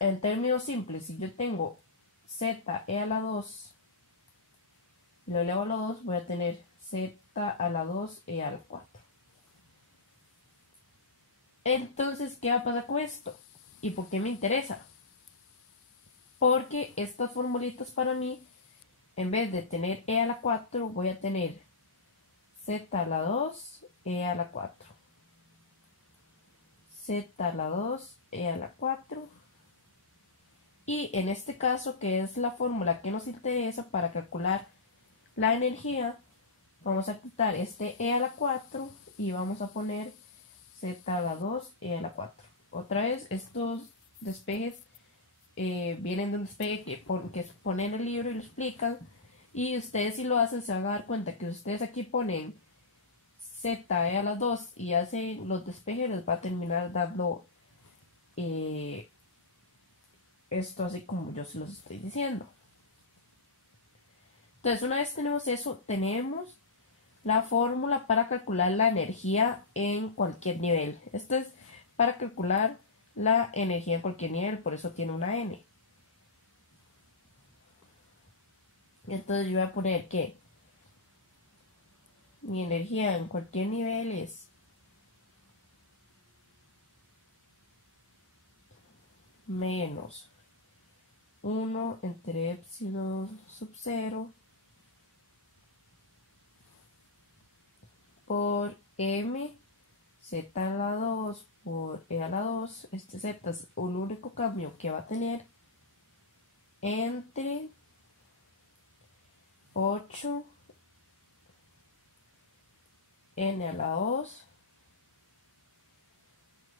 En términos simples, si yo tengo ze a la 2, lo elevo a la 2, voy a tener z a la 2e a la 4. Entonces, ¿qué va a pasar con esto? ¿Y por qué me interesa? Porque estas formulitas para mí, en vez de tener e a la 4, voy a tener z a la 2, e a la 4. Z a la 2, e a la 4. Y en este caso, que es la fórmula que nos interesa para calcular la energía, vamos a quitar este e a la 4 y vamos a poner z a la 2, e a la 4. Otra vez, estos despejes vienen de un despegue que ponen en el libro y lo explican. Y ustedes si lo hacen se van a dar cuenta que ustedes aquí ponen Z a las 2 y hacen los despejes, les va a terminar dando eh, esto así como yo se los estoy diciendo. Entonces, una vez tenemos eso, tenemos la fórmula para calcular la energía en cualquier nivel. Esto es para calcular la energía en cualquier nivel, por eso tiene una N. Entonces yo voy a poner que mi energía en cualquier nivel es menos 1 entre epsilon sub 0 por m z a la 2 por e a la 2. Este z es un único cambio que va a tener entre 8 n a la 2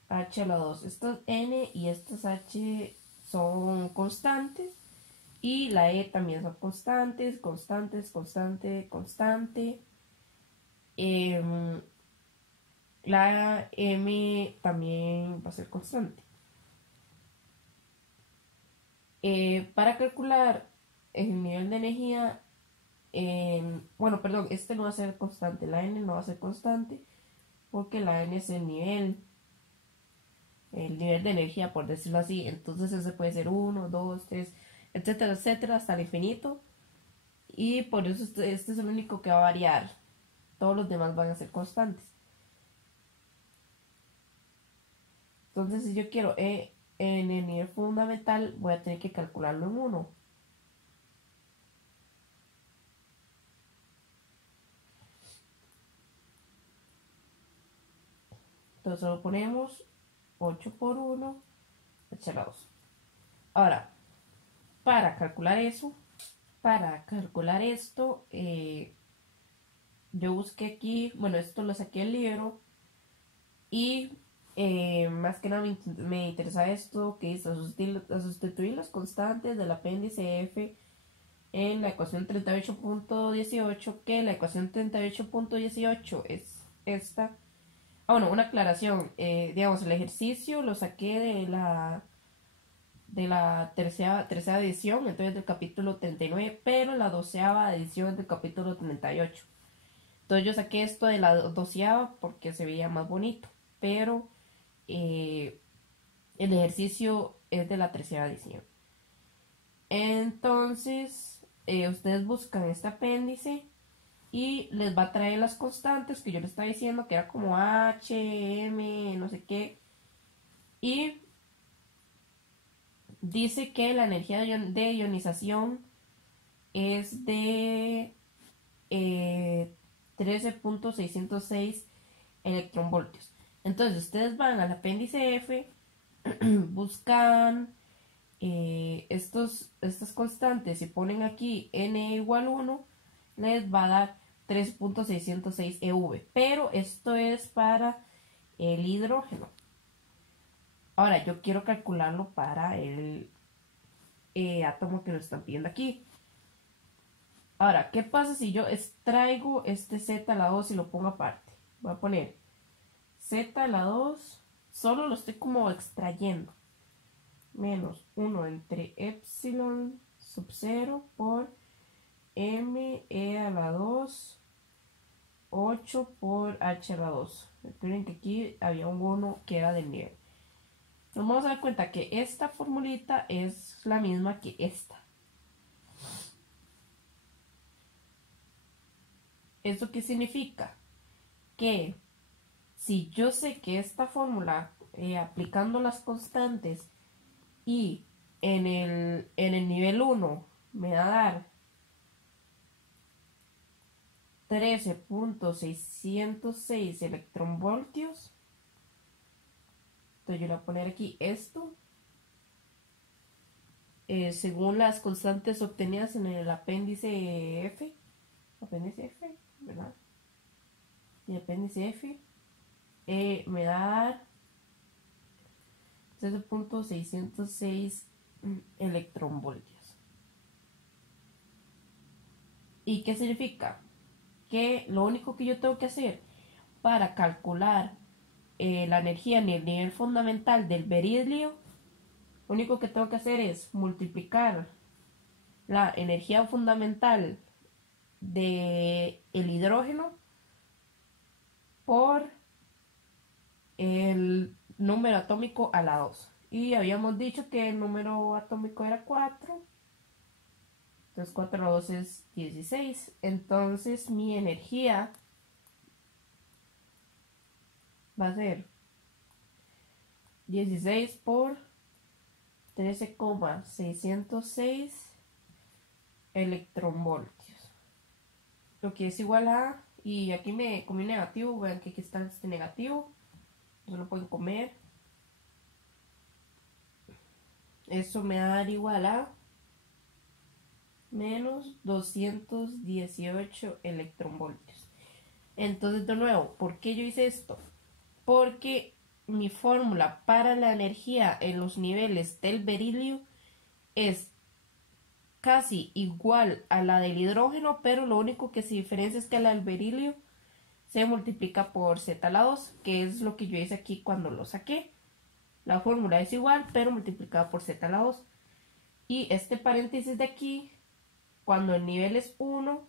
h a la 2. Estos n y estos h son constantes y la e también son constantes, constante. La m también va a ser constante. Para calcular el nivel de energía, bueno, perdón, este no va a ser constante, la n no va a ser constante porque la n es el nivel de energía, por decirlo así. Entonces ese puede ser 1, 2, 3, etcétera, etcétera, hasta el infinito. Y por eso este es el único que va a variar. Todos los demás van a ser constantes. Entonces si yo quiero en el nivel fundamental, voy a tener que calcularlo en 1. Entonces solo ponemos 8 por 1, h a la 2. Ahora, para calcular esto, yo busqué aquí, bueno, esto lo saqué del libro y más que nada me interesa esto que dice a sustituir las constantes del apéndice F en la ecuación 38.18, que la ecuación 38.18 es esta. Bueno, una aclaración, digamos, el ejercicio lo saqué de la tercera edición, entonces del capítulo 39, pero la 12ª edición es del capítulo 38. Entonces yo saqué esto de la 12ª porque se veía más bonito, pero el ejercicio es de la tercera edición. Entonces ustedes buscan este apéndice y les va a traer las constantes que yo les estaba diciendo, que era como H, M, no sé qué, y dice que la energía de ionización es de 13.606 electronvoltios. Entonces ustedes van al apéndice F, buscan estas constantes y ponen aquí n igual 1, les va a dar 3.606 EV. Pero esto es para el hidrógeno. Ahora yo quiero calcularlo para el átomo que nos están pidiendo aquí. Ahora, ¿qué pasa si yo extraigo este z a la 2 y lo pongo aparte? Voy a poner z a la 2, solo lo estoy como extrayendo. Menos 1 entre epsilon sub 0 por m e a la 2, 8 por h a la 2. Recuerden que aquí había un 1 que era del nivel. Nos vamos a dar cuenta que esta formulita es la misma que esta. ¿Eso qué significa? Que si yo sé que esta fórmula, aplicando las constantes y en el nivel 1 me va a dar 13.606 electronvoltios, entonces yo le voy a poner aquí esto, según las constantes obtenidas en el apéndice F, ¿verdad? Y apéndice F me da 13.606 electronvoltios. ¿Y qué significa? Que lo único que yo tengo que hacer para calcular la energía en el nivel fundamental del berilio, lo único que tengo que hacer es multiplicar la energía fundamental del hidrógeno por el número atómico a la 2. Y habíamos dicho que el número atómico era 4. Entonces 4 a la 2 es 16. Entonces mi energía va a ser 16 por 13,606 electronvoltios. Lo que es igual a, y aquí me comí negativo, vean que aquí está este negativo, no lo pueden comer. Eso me va a dar igual a menos 218 electronvoltios. Entonces, de nuevo, ¿por qué yo hice esto? Porque mi fórmula para la energía en los niveles del berilio es casi igual a la del hidrógeno, pero lo único que se diferencia es que la del berilio se multiplica por Z a la 2, que es lo que yo hice aquí cuando lo saqué. La fórmula es igual, pero multiplicada por Z a la 2. Y este paréntesis de aquí, cuando el nivel es 1,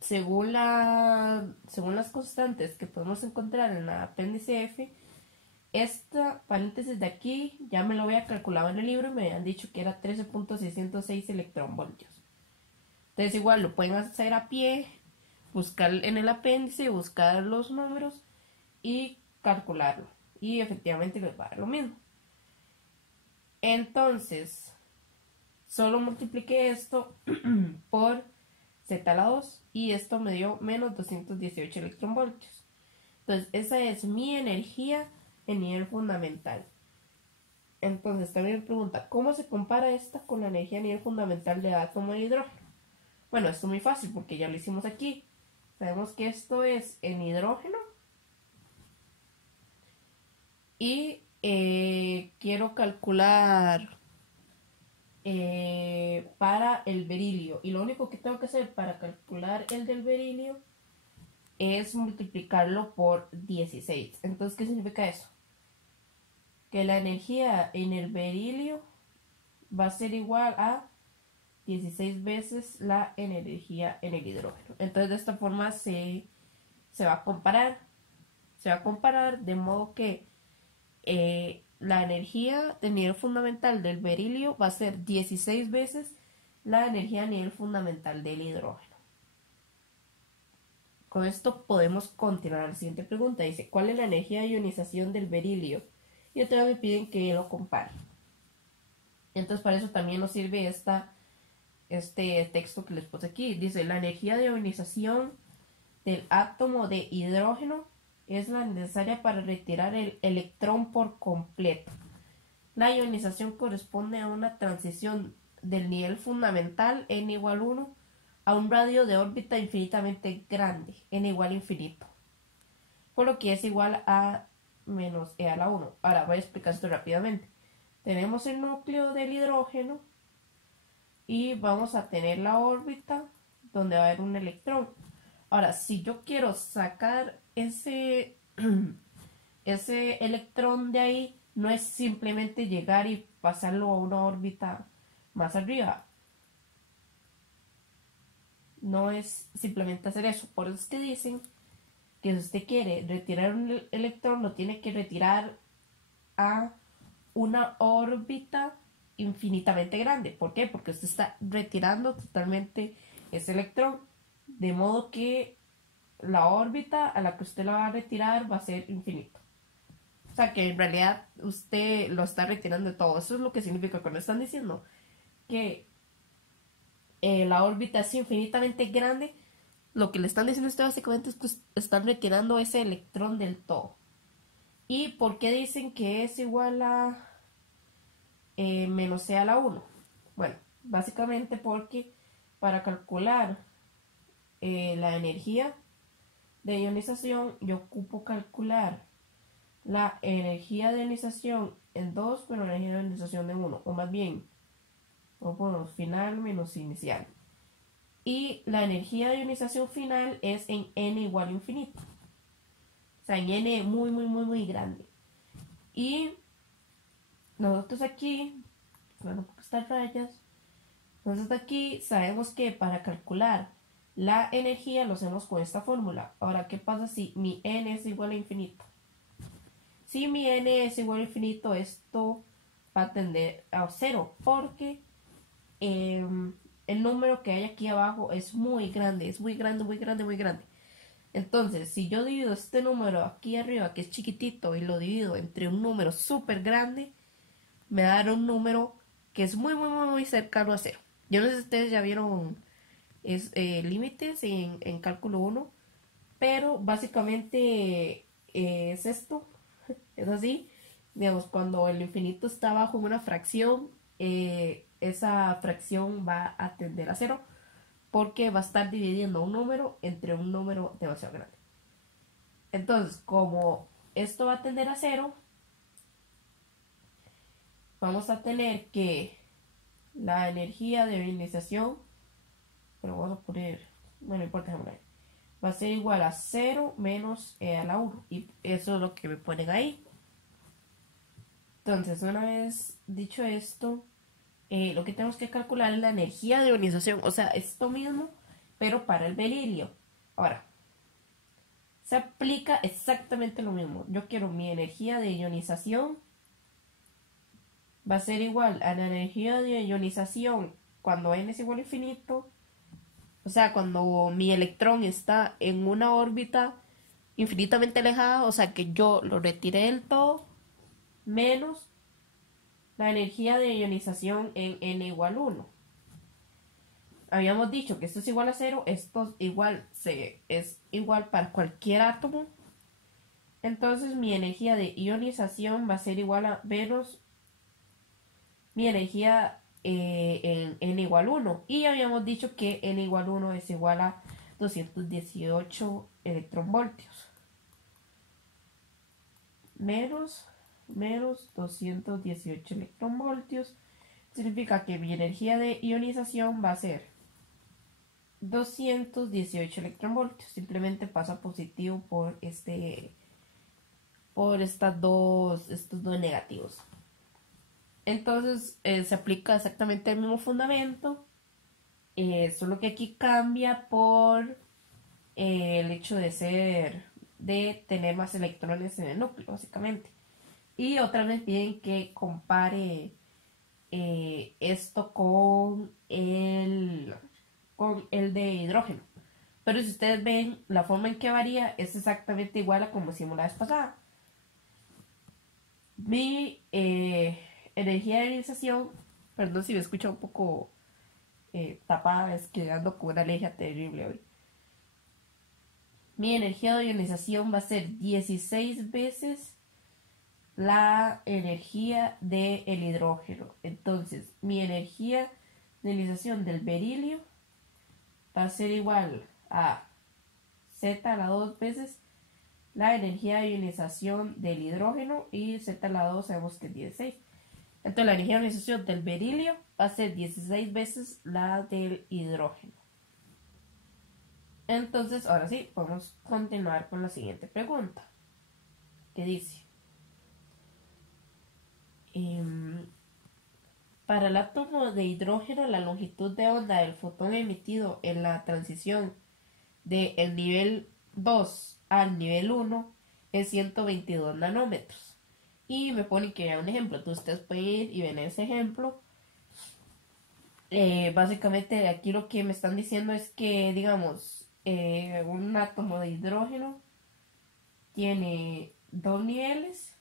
según las constantes que podemos encontrar en la apéndice F, esta paréntesis de aquí ya me lo había calculado en el libro y me habían dicho que era 13,606 electronvoltios. Entonces igual lo pueden hacer a pie, buscar en el apéndice, buscar los números y calcularlo. Y efectivamente les va a dar lo mismo. Entonces, solo multipliqué esto por Z a la 2 y esto me dio menos 218 electronvoltios. Entonces, esa es mi energía en nivel fundamental. Entonces, también me pregunta, ¿cómo se compara esta con la energía a nivel fundamental del átomo de hidrógeno? Bueno, esto es muy fácil porque ya lo hicimos aquí. Sabemos que esto es en hidrógeno. Y quiero calcular para el berilio. Y lo único que tengo que hacer para calcular el del berilio es multiplicarlo por 16. Entonces, ¿qué significa eso? Que la energía en el berilio va a ser igual a 16 veces la energía en el hidrógeno. Entonces, de esta forma se va a comparar. Se va a comparar de modo que la energía de nivel fundamental del berilio va a ser 16 veces la energía a nivel fundamental del hidrógeno. Con esto podemos continuar a la siguiente pregunta. Dice, ¿cuál es la energía de ionización del berilio? Y otra vez me piden que lo compare. Entonces para eso también nos sirve este texto que les puse aquí. Dice, la energía de ionización del átomo de hidrógeno es la necesaria para retirar el electrón por completo. La ionización corresponde a una transición del nivel fundamental n igual 1 a un radio de órbita infinitamente grande, n igual infinito, por lo que es igual a menos e a la 1. Ahora voy a explicar esto rápidamente. Tenemos el núcleo del hidrógeno y vamos a tener la órbita donde va a haber un electrón. Ahora, si yo quiero sacar ese electrón de ahí, no es simplemente llegar y pasarlo a una órbita más arriba. No es simplemente hacer eso. Por eso es que dicen que si usted quiere retirar un electrón, lo tiene que retirar a una órbita infinitamente grande. ¿Por qué? Porque usted está retirando totalmente ese electrón. De modo que la órbita a la que usted la va a retirar va a ser infinito. O sea que en realidad usted lo está retirando de todo. Eso es lo que significa cuando están diciendo que la órbita es infinitamente grande. Lo que le están diciendo a usted básicamente es que están retirando ese electrón del todo. ¿Y por qué dicen que es igual a menos c a la 1? Bueno, básicamente porque para calcular la energía de ionización, yo ocupo calcular la energía de ionización en 2, pero la energía de ionización de 1, o más bien, ponemos final menos inicial. Y la energía de ionización final es en n igual a infinito. O sea, en n muy grande. Y nosotros aquí, bueno, estas rayas, nosotros aquí sabemos que para calcular la energía lo hacemos con esta fórmula. Ahora, ¿qué pasa si mi n es igual a infinito? Si mi n es igual a infinito, esto va a tender a 0, porque el número que hay aquí abajo es muy grande, muy grande. Entonces, si yo divido este número aquí arriba, que es chiquitito, y lo divido entre un número súper grande, me va a dar un número que es muy cercano a 0. Yo no sé si ustedes ya vieron límites en cálculo 1, pero básicamente es esto, es así. Digamos, cuando el infinito está bajo una fracción, esa fracción va a tender a 0, porque va a estar dividiendo un número entre un número demasiado grande. Entonces, como esto va a tender a 0, vamos a tener que la energía de ionización, pero vamos a poner, bueno, no importa, va a ser igual a 0 menos e a la 1. Y eso es lo que me ponen ahí. Entonces, una vez dicho esto, lo que tenemos que calcular es la energía de ionización. O sea, esto mismo, pero para el berilio. Ahora, se aplica exactamente lo mismo. Yo quiero mi energía de ionización. Va a ser igual a la energía de ionización cuando n es igual a infinito. O sea, cuando mi electrón está en una órbita infinitamente alejada, o sea que yo lo retiré del todo, menos la energía de ionización en n igual a 1. Habíamos dicho que esto es igual a 0, esto es igual para cualquier átomo. Entonces mi energía de ionización va a ser igual a menos mi energía en n igual a 1. Y habíamos dicho que n igual a 1 es igual a 218 electronvoltios. Menos 218 electronvoltios significa que mi energía de ionización va a ser 218 electronvoltios. Simplemente pasa positivo por estos dos negativos. Entonces se aplica exactamente el mismo fundamento, solo que aquí cambia por el hecho de tener más electrones en el núcleo, básicamente. Y otra vez piden que compare esto con el de hidrógeno. Pero si ustedes ven, la forma en que varía es exactamente igual a como hicimos la vez pasada. Mi energía de ionización, perdón si me escucha un poco tapada, es que ando con una alergia terrible hoy. Mi energía de ionización va a ser 16 veces la energía del hidrógeno. Entonces, mi energía de ionización del berilio va a ser igual a Z a la 2 veces la energía de ionización del hidrógeno, y Z a la 2 sabemos que es 16. Entonces la energía de ionización del berilio va a ser 16 veces la del hidrógeno. Entonces, ahora sí, podemos continuar con la siguiente pregunta, que dice: para el átomo de hidrógeno, la longitud de onda del fotón emitido en la transición del nivel 2 al nivel 1 es 122 nanómetros. Y me pone que vea un ejemplo. Entonces ustedes pueden ir y ven ese ejemplo. Básicamente aquí lo que me están diciendo es que, digamos, un átomo de hidrógeno tiene dos niveles.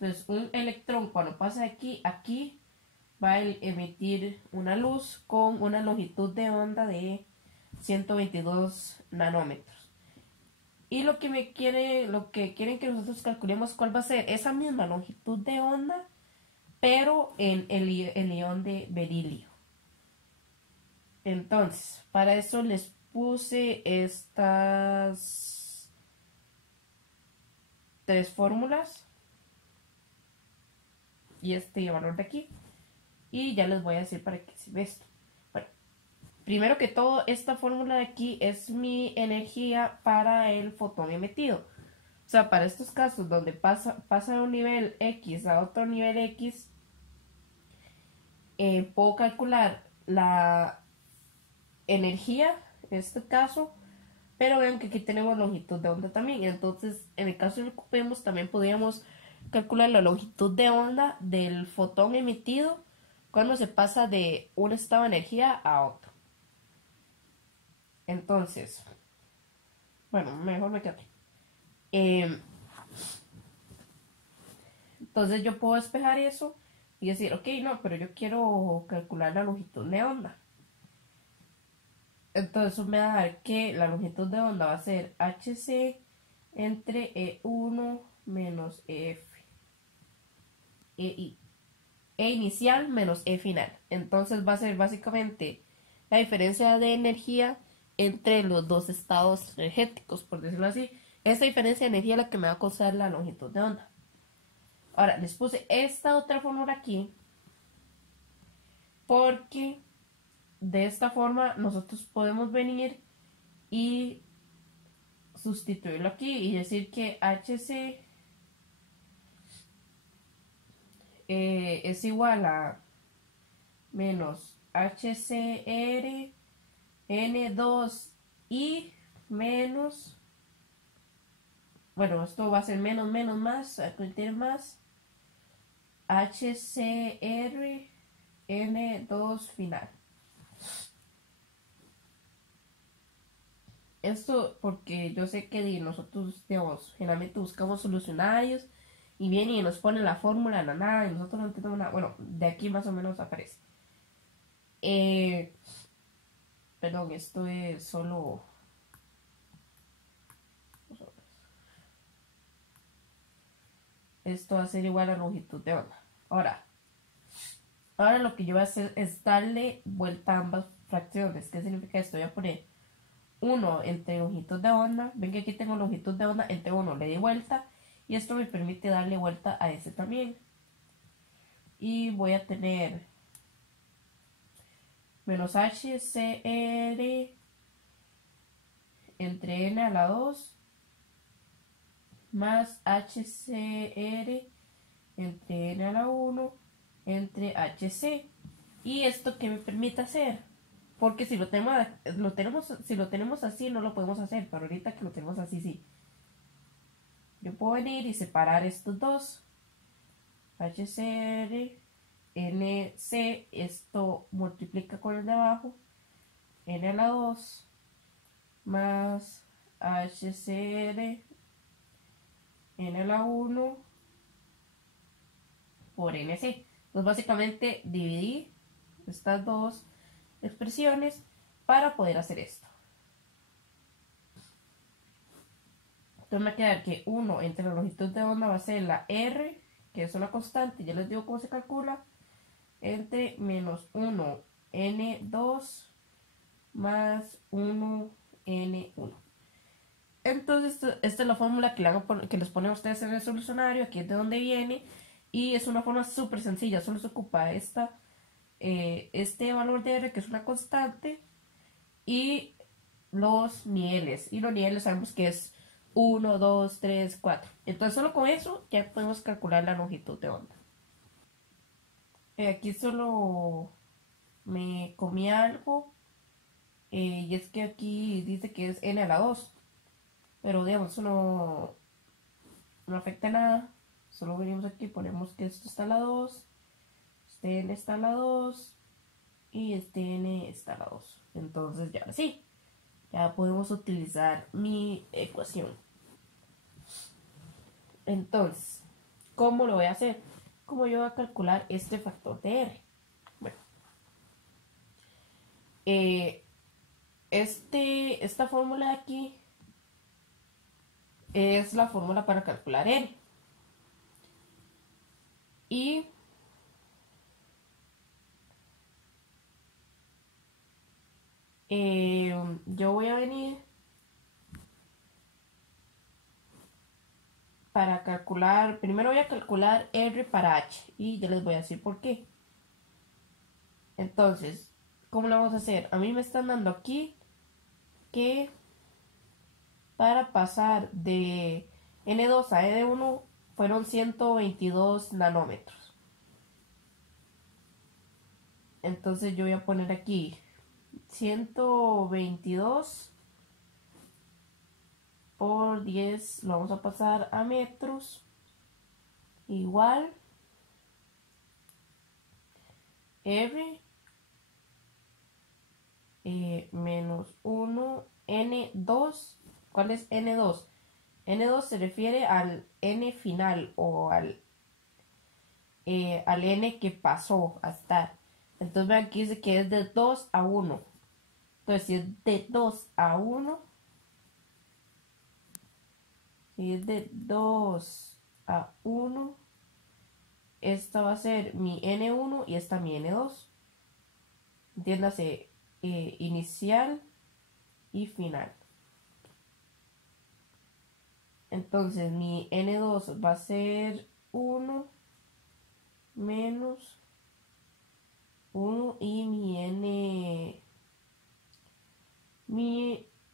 Entonces un electrón, cuando pasa de aquí va a emitir una luz con una longitud de onda de 122 nanómetros. Y lo que quieren que nosotros calculemos cuál va a ser esa misma longitud de onda, pero en el ion de berilio. Entonces, para eso les puse estas tres fórmulas. y este valor de aquí. Y ya les voy a decir para qué sirve esto. Bueno, primero que todo, esta fórmula de aquí es mi energía para el fotón emitido. O sea, para estos casos donde pasa de un nivel X a otro nivel X, puedo calcular la energía, en este caso, pero vean que aquí tenemos longitud de onda también. Entonces, en el caso de que ocupemos, también podríamos calcular la longitud de onda del fotón emitido cuando se pasa de un estado de energía a otro. Entonces, bueno, mejor me quedo. Entonces yo puedo despejar eso y decir, ok, no, pero yo quiero calcular la longitud de onda. Entonces eso me va a dar que la longitud de onda va a ser hc entre E1 menos EF. E inicial menos E final. Entonces va a ser básicamente la diferencia de energía entre los dos estados energéticos, por decirlo así. Esta diferencia de energía es la que me va a causar la longitud de onda. Ahora, les puse esta otra fórmula aquí porque de esta forma nosotros podemos venir y sustituirlo aquí y decir que HC es igual a menos HCR N2I menos, bueno, esto va a ser menos más, más HCR N2 final. Esto porque yo sé que nosotros, digamos, generalmente buscamos solucionarios y viene y nos pone la fórmula de la nada y nosotros no entendemos nada. Bueno, de aquí más o menos aparece. Perdón, esto es solo... Esto va a ser igual a longitud de onda. Ahora lo que yo voy a hacer es darle vuelta a ambas fracciones. ¿Qué significa esto? Voy a poner 1 entre longitud de onda. Ven que aquí tengo longitud de onda entre 1. Le di vuelta. Y esto me permite darle vuelta a ese también. Y voy a tener menos HCR entre N a la 2 más HCR entre N a la 1 entre HC. ¿Y esto qué me permite hacer? Porque si lo tenemos así no lo podemos hacer, pero ahorita que lo tenemos así sí. Yo puedo venir y separar estos dos. HCR, NC, esto multiplica con el de abajo. N a la 2 más HCR, N a la 1 por NC. Entonces básicamente dividí estas dos expresiones para poder hacer esto. Entonces me va a quedar que 1 entre la longitud de onda va a ser la R, que es una constante, ya les digo cómo se calcula, entre menos 1 N2 más 1 N1. Entonces esta es la fórmula que les pone a ustedes en el solucionario, aquí es de donde viene, y es una forma súper sencilla, solo se ocupa este valor de R, que es una constante, y los nieles. Y los nieles sabemos que es 1, 2, 3, 4. Entonces solo con eso ya podemos calcular la longitud de onda. Aquí solo me comí algo. Y es que aquí dice que es n a la 2. Pero digamos, eso no afecta nada. Solo venimos aquí, ponemos que esto está a la 2. Este n está a la 2. Y este n está a la 2. Entonces ya sí. Ya podemos utilizar mi ecuación. Entonces, ¿cómo lo voy a hacer? ¿Cómo yo voy a calcular este factor de R? Bueno, esta fórmula de aquí es la fórmula para calcular R. Y yo voy a venir para calcular, primero voy a calcular R para H y ya les voy a decir por qué. Entonces, ¿cómo lo vamos a hacer? A mí me están dando aquí que para pasar de N2 a N1 fueron 122 nanómetros. Entonces yo voy a poner aquí 122 por 10, lo vamos a pasar a metros, igual R menos 1 N2. ¿Cuál es N2? N2 se refiere al N final o al N que pasó a estar. Entonces vean aquí dice que es de 2 a 1. Entonces si es de 2 a 1, si es de 2 a 1, esta va a ser mi N1 y esta mi N2. Entiéndase, inicial y final. Entonces mi N2 va a ser 1 menos 1 y mi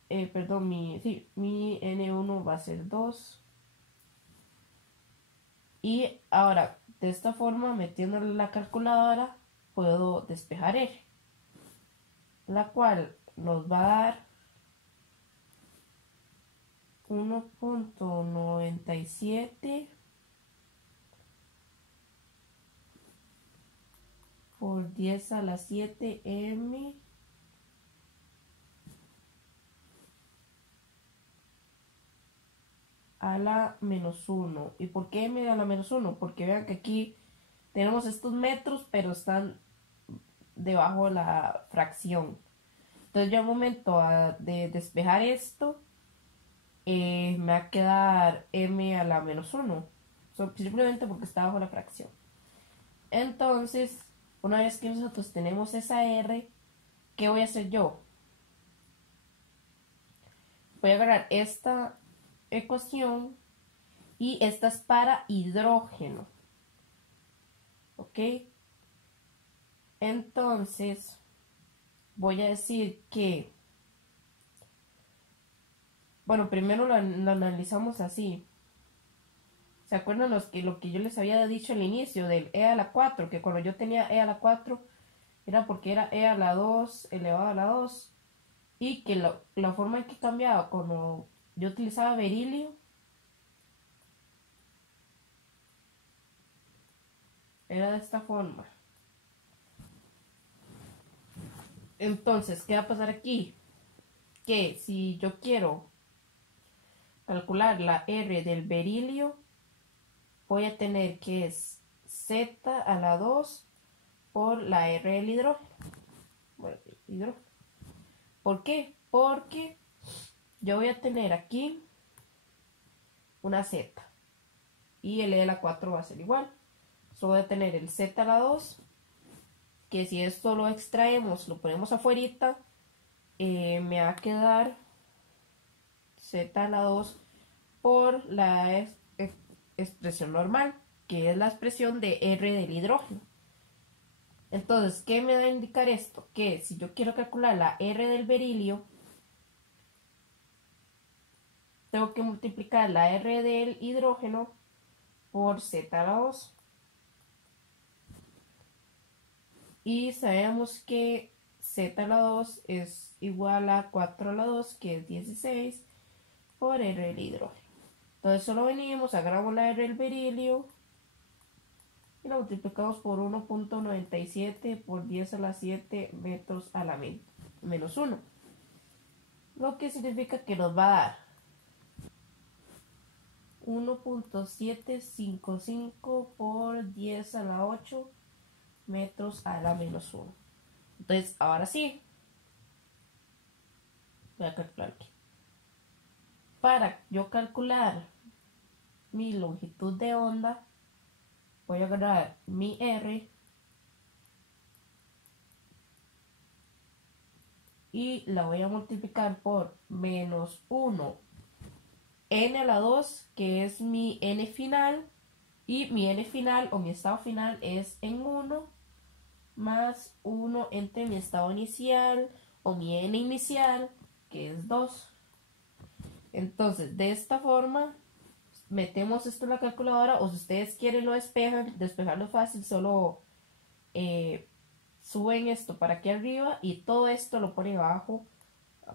N1 va a ser 2. Y ahora, de esta forma, metiéndole la calculadora, puedo despejar R, la cual nos va a dar 1.97 por 10 a la 7 m a la menos 1. ¿Y por qué m a la menos 1? Porque vean que aquí tenemos estos metros, pero están debajo de la fracción. Entonces yo al momento de despejar esto, me va a quedar m a la menos 1. Simplemente porque está bajo la fracción. Entonces, una vez que nosotros tenemos esa r, ¿qué voy a hacer yo? Voy a agarrar esta ecuación y esta es para hidrógeno. ¿Ok? Entonces, voy a decir que, bueno, primero lo analizamos así. ¿Se acuerdan lo que yo les había dicho al inicio del e a la 4? Que cuando yo tenía e a la 4 era porque era e a la 2 elevado a la 2. Y que la forma en que cambiaba cuando yo utilizaba berilio era de esta forma. Entonces, ¿qué va a pasar aquí? Que si yo quiero calcular la R del berilio, voy a tener que es Z a la 2 por la R del hidrógeno. Bueno, hidrógeno. ¿Por qué? Porque yo voy a tener aquí una Z y el E de la 4 va a ser igual. Solo voy a tener el Z a la 2, que si esto lo extraemos, lo ponemos afuera, me va a quedar Z a la 2 por la expresión normal, que es la expresión de R del hidrógeno. Entonces, ¿qué me va a indicar esto? Que si yo quiero calcular la R del berilio, tengo que multiplicar la R del hidrógeno por Z a la 2. Y sabemos que Z a la 2 es igual a 4 a la 2, que es 16, por R del hidrógeno. Entonces solo venimos, agarramos la R del berilio y lo multiplicamos por 1.97 por 10 a la 7 metros a la menos 1. Lo que significa que nos va a dar 1.755 por 10 a la 8 metros a la menos 1. Entonces, ahora sí, voy a calcular aquí. Para yo calcular mi longitud de onda, voy a agarrar mi R y la voy a multiplicar por menos 1 n a la 2, que es mi n final, y mi n final o mi estado final es en 1, más 1 entre mi estado inicial o mi n inicial, que es 2. Entonces, de esta forma, metemos esto en la calculadora, o si ustedes quieren lo despejan, despejarlo fácil, solo suben esto para aquí arriba y todo esto lo ponen abajo.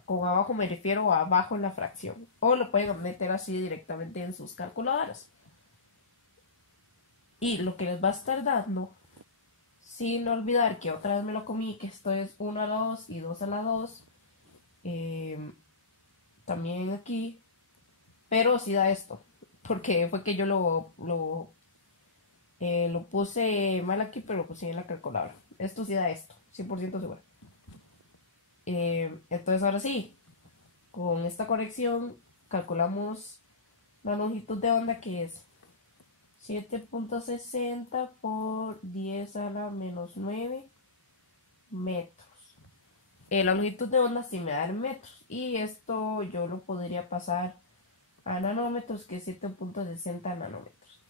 Con abajo me refiero a abajo en la fracción, o lo pueden meter así directamente en sus calculadoras. Y lo que les va a estar dando, sin olvidar que otra vez me lo comí, que esto es 1 a la 2 y 2 a la 2, también aquí, pero sí da esto, porque fue que yo lo puse mal aquí, pero lo puse en la calculadora. Esto sí da esto, 100% seguro. Entonces ahora sí, con esta corrección calculamos la longitud de onda, que es 7.60 por 10 a la menos 9 metros. La longitud de onda sí me da en metros, y esto yo lo podría pasar a nanómetros, que es 7.60 nanómetros.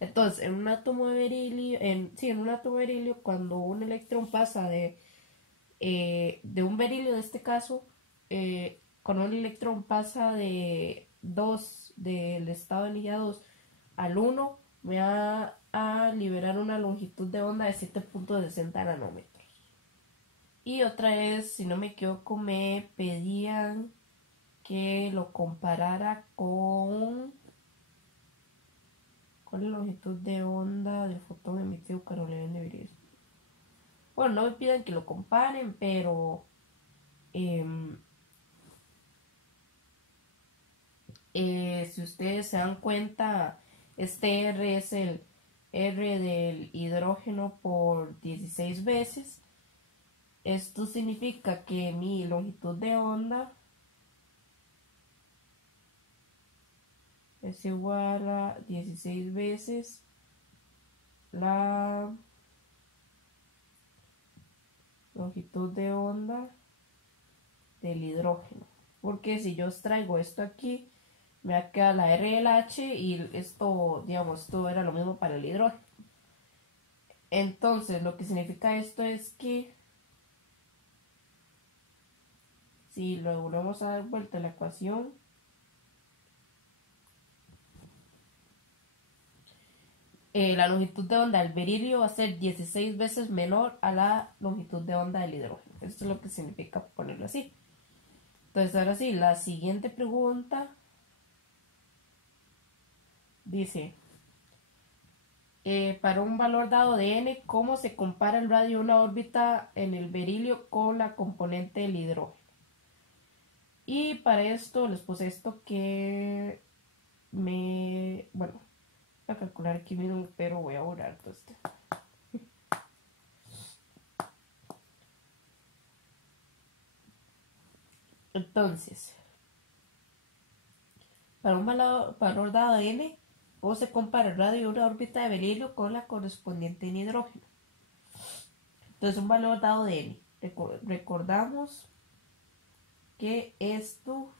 Entonces, en un átomo de berilio, en un átomo de berilio, cuando un electrón pasa de un berilio, en este caso, cuando un electrón pasa de 2, del estado de energía 2 al 1, me va a liberar una longitud de onda de 7.60 nanómetros. Y otra vez, si no me equivoco, me pedían que lo comparara con la longitud de onda del fotón emitido por un nivel de brillo. Bueno, no me pidan que lo comparen, pero si ustedes se dan cuenta, este R es el R del hidrógeno por 16 veces. Esto significa que mi longitud de onda es igual a 16 veces la longitud de onda del hidrógeno. Porque si yo extraigo esto aquí, me va a quedar la R del H, y esto, digamos, esto era lo mismo para el hidrógeno. Entonces, lo que significa esto es que si lo volvemos a dar vuelta a la ecuación, la longitud de onda del berilio va a ser 16 veces menor a la longitud de onda del hidrógeno. Esto es lo que significa ponerlo así. Entonces, ahora sí, la siguiente pregunta dice, para un valor dado de n, ¿cómo se compara el radio de una órbita en el berilio con la componente del hidrógeno? Y para esto les puse esto que bueno, voy a calcular aquí mismo, pero voy a borrar todo esto. Entonces, para un valor dado de n, ¿cómo se compara el radio de una órbita de berilio con la correspondiente en hidrógeno? Entonces, un valor dado de n. Recordamos que esto,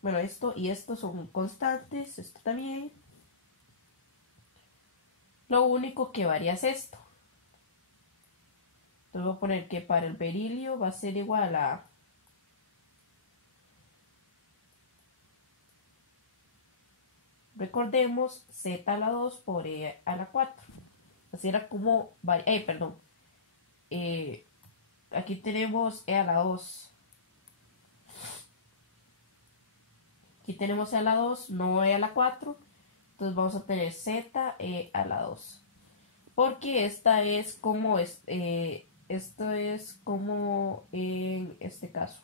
bueno, esto y esto son constantes, esto también. Lo único que varía es esto. Entonces voy a poner que para el berilio va a ser igual a recordemos, z a la 2 por e a la 4. Así era como, perdón, aquí tenemos e a la 2. Aquí tenemos e a la 2, no e a la 4. Entonces vamos a tener z e a la 2. Porque esta es como, esto es como en este caso.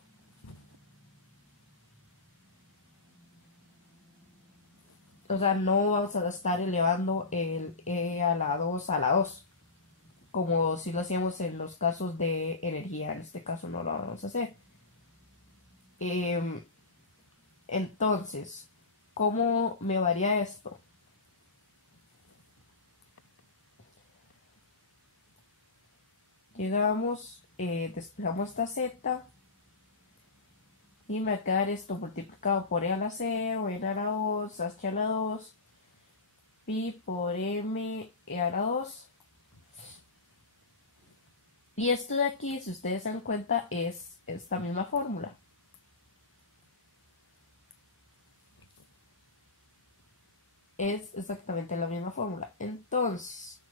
O sea, no vamos a estar elevando el e a la 2 a la 2, como si lo hacíamos en los casos de energía. En este caso no lo vamos a hacer. Entonces, ¿cómo me varía esto? Llegamos, despejamos esta z, Y me va a quedar esto multiplicado por E a la C, o N a la 2, H a la 2, pi por M E a la 2. Y esto de aquí, si ustedes se dan cuenta, es esta misma fórmula. Es exactamente la misma fórmula. Entonces,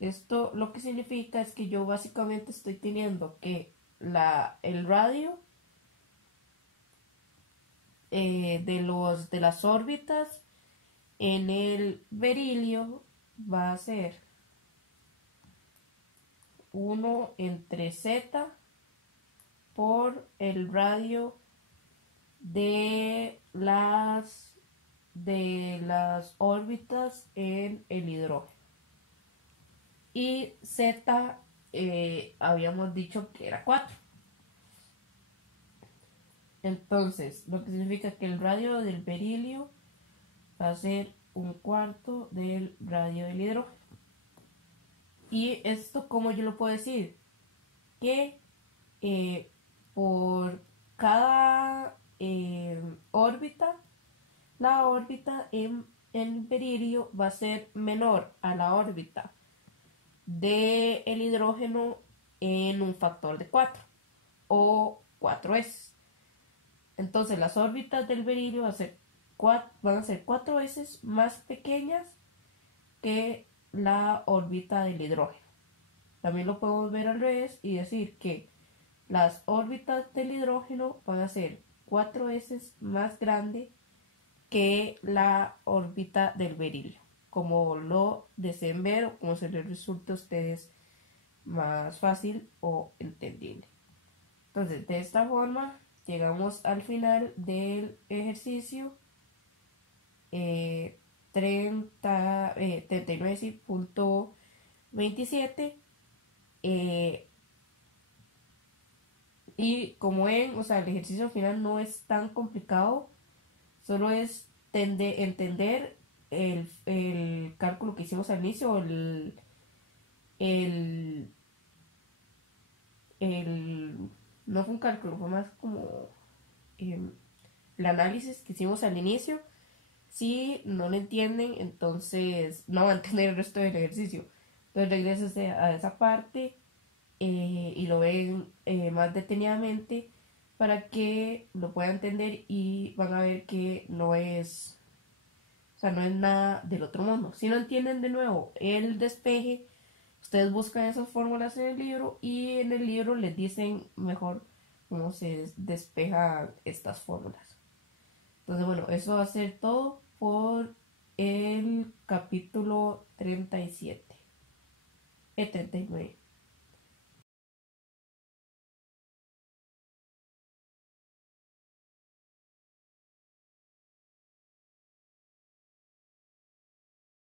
esto lo que significa es que yo básicamente estoy teniendo que el radio de las órbitas en el berilio va a ser 1 entre z por el radio de las órbitas en el hidrógeno. Y z habíamos dicho que era 4. Entonces, lo que significa que el radio del berilio va a ser 1/4 del radio del hidrógeno. Y esto, ¿cómo yo lo puedo decir? Que por cada órbita, la órbita en el berilio va a ser menor a la órbita del hidrógeno en un factor de 4 o 4 veces. Entonces las órbitas del berilio van a ser 4 veces más pequeñas que la órbita del hidrógeno. También lo podemos ver al revés y decir que las órbitas del hidrógeno van a ser 4 veces más grande que la órbita del berilio, como lo deseen ver o como se les resulte a ustedes más fácil o entendible. Entonces, de esta forma llegamos al final del ejercicio 39.27. Y como ven, o sea, el ejercicio final no es tan complicado, solo es entender el cálculo que hicimos al inicio, el, no fue un cálculo, fue más como el análisis que hicimos al inicio. Si no lo entienden, entonces no van a entender el resto del ejercicio. Entonces regresense a esa parte y lo ven más detenidamente para que lo puedan entender y van a ver que no es, o sea, no es nada del otro mundo. Si no entienden de nuevo el despeje, ustedes buscan esas fórmulas en el libro y en el libro les dicen mejor cómo se despejan estas fórmulas. Entonces, bueno, eso va a ser todo por el capítulo 37. 39.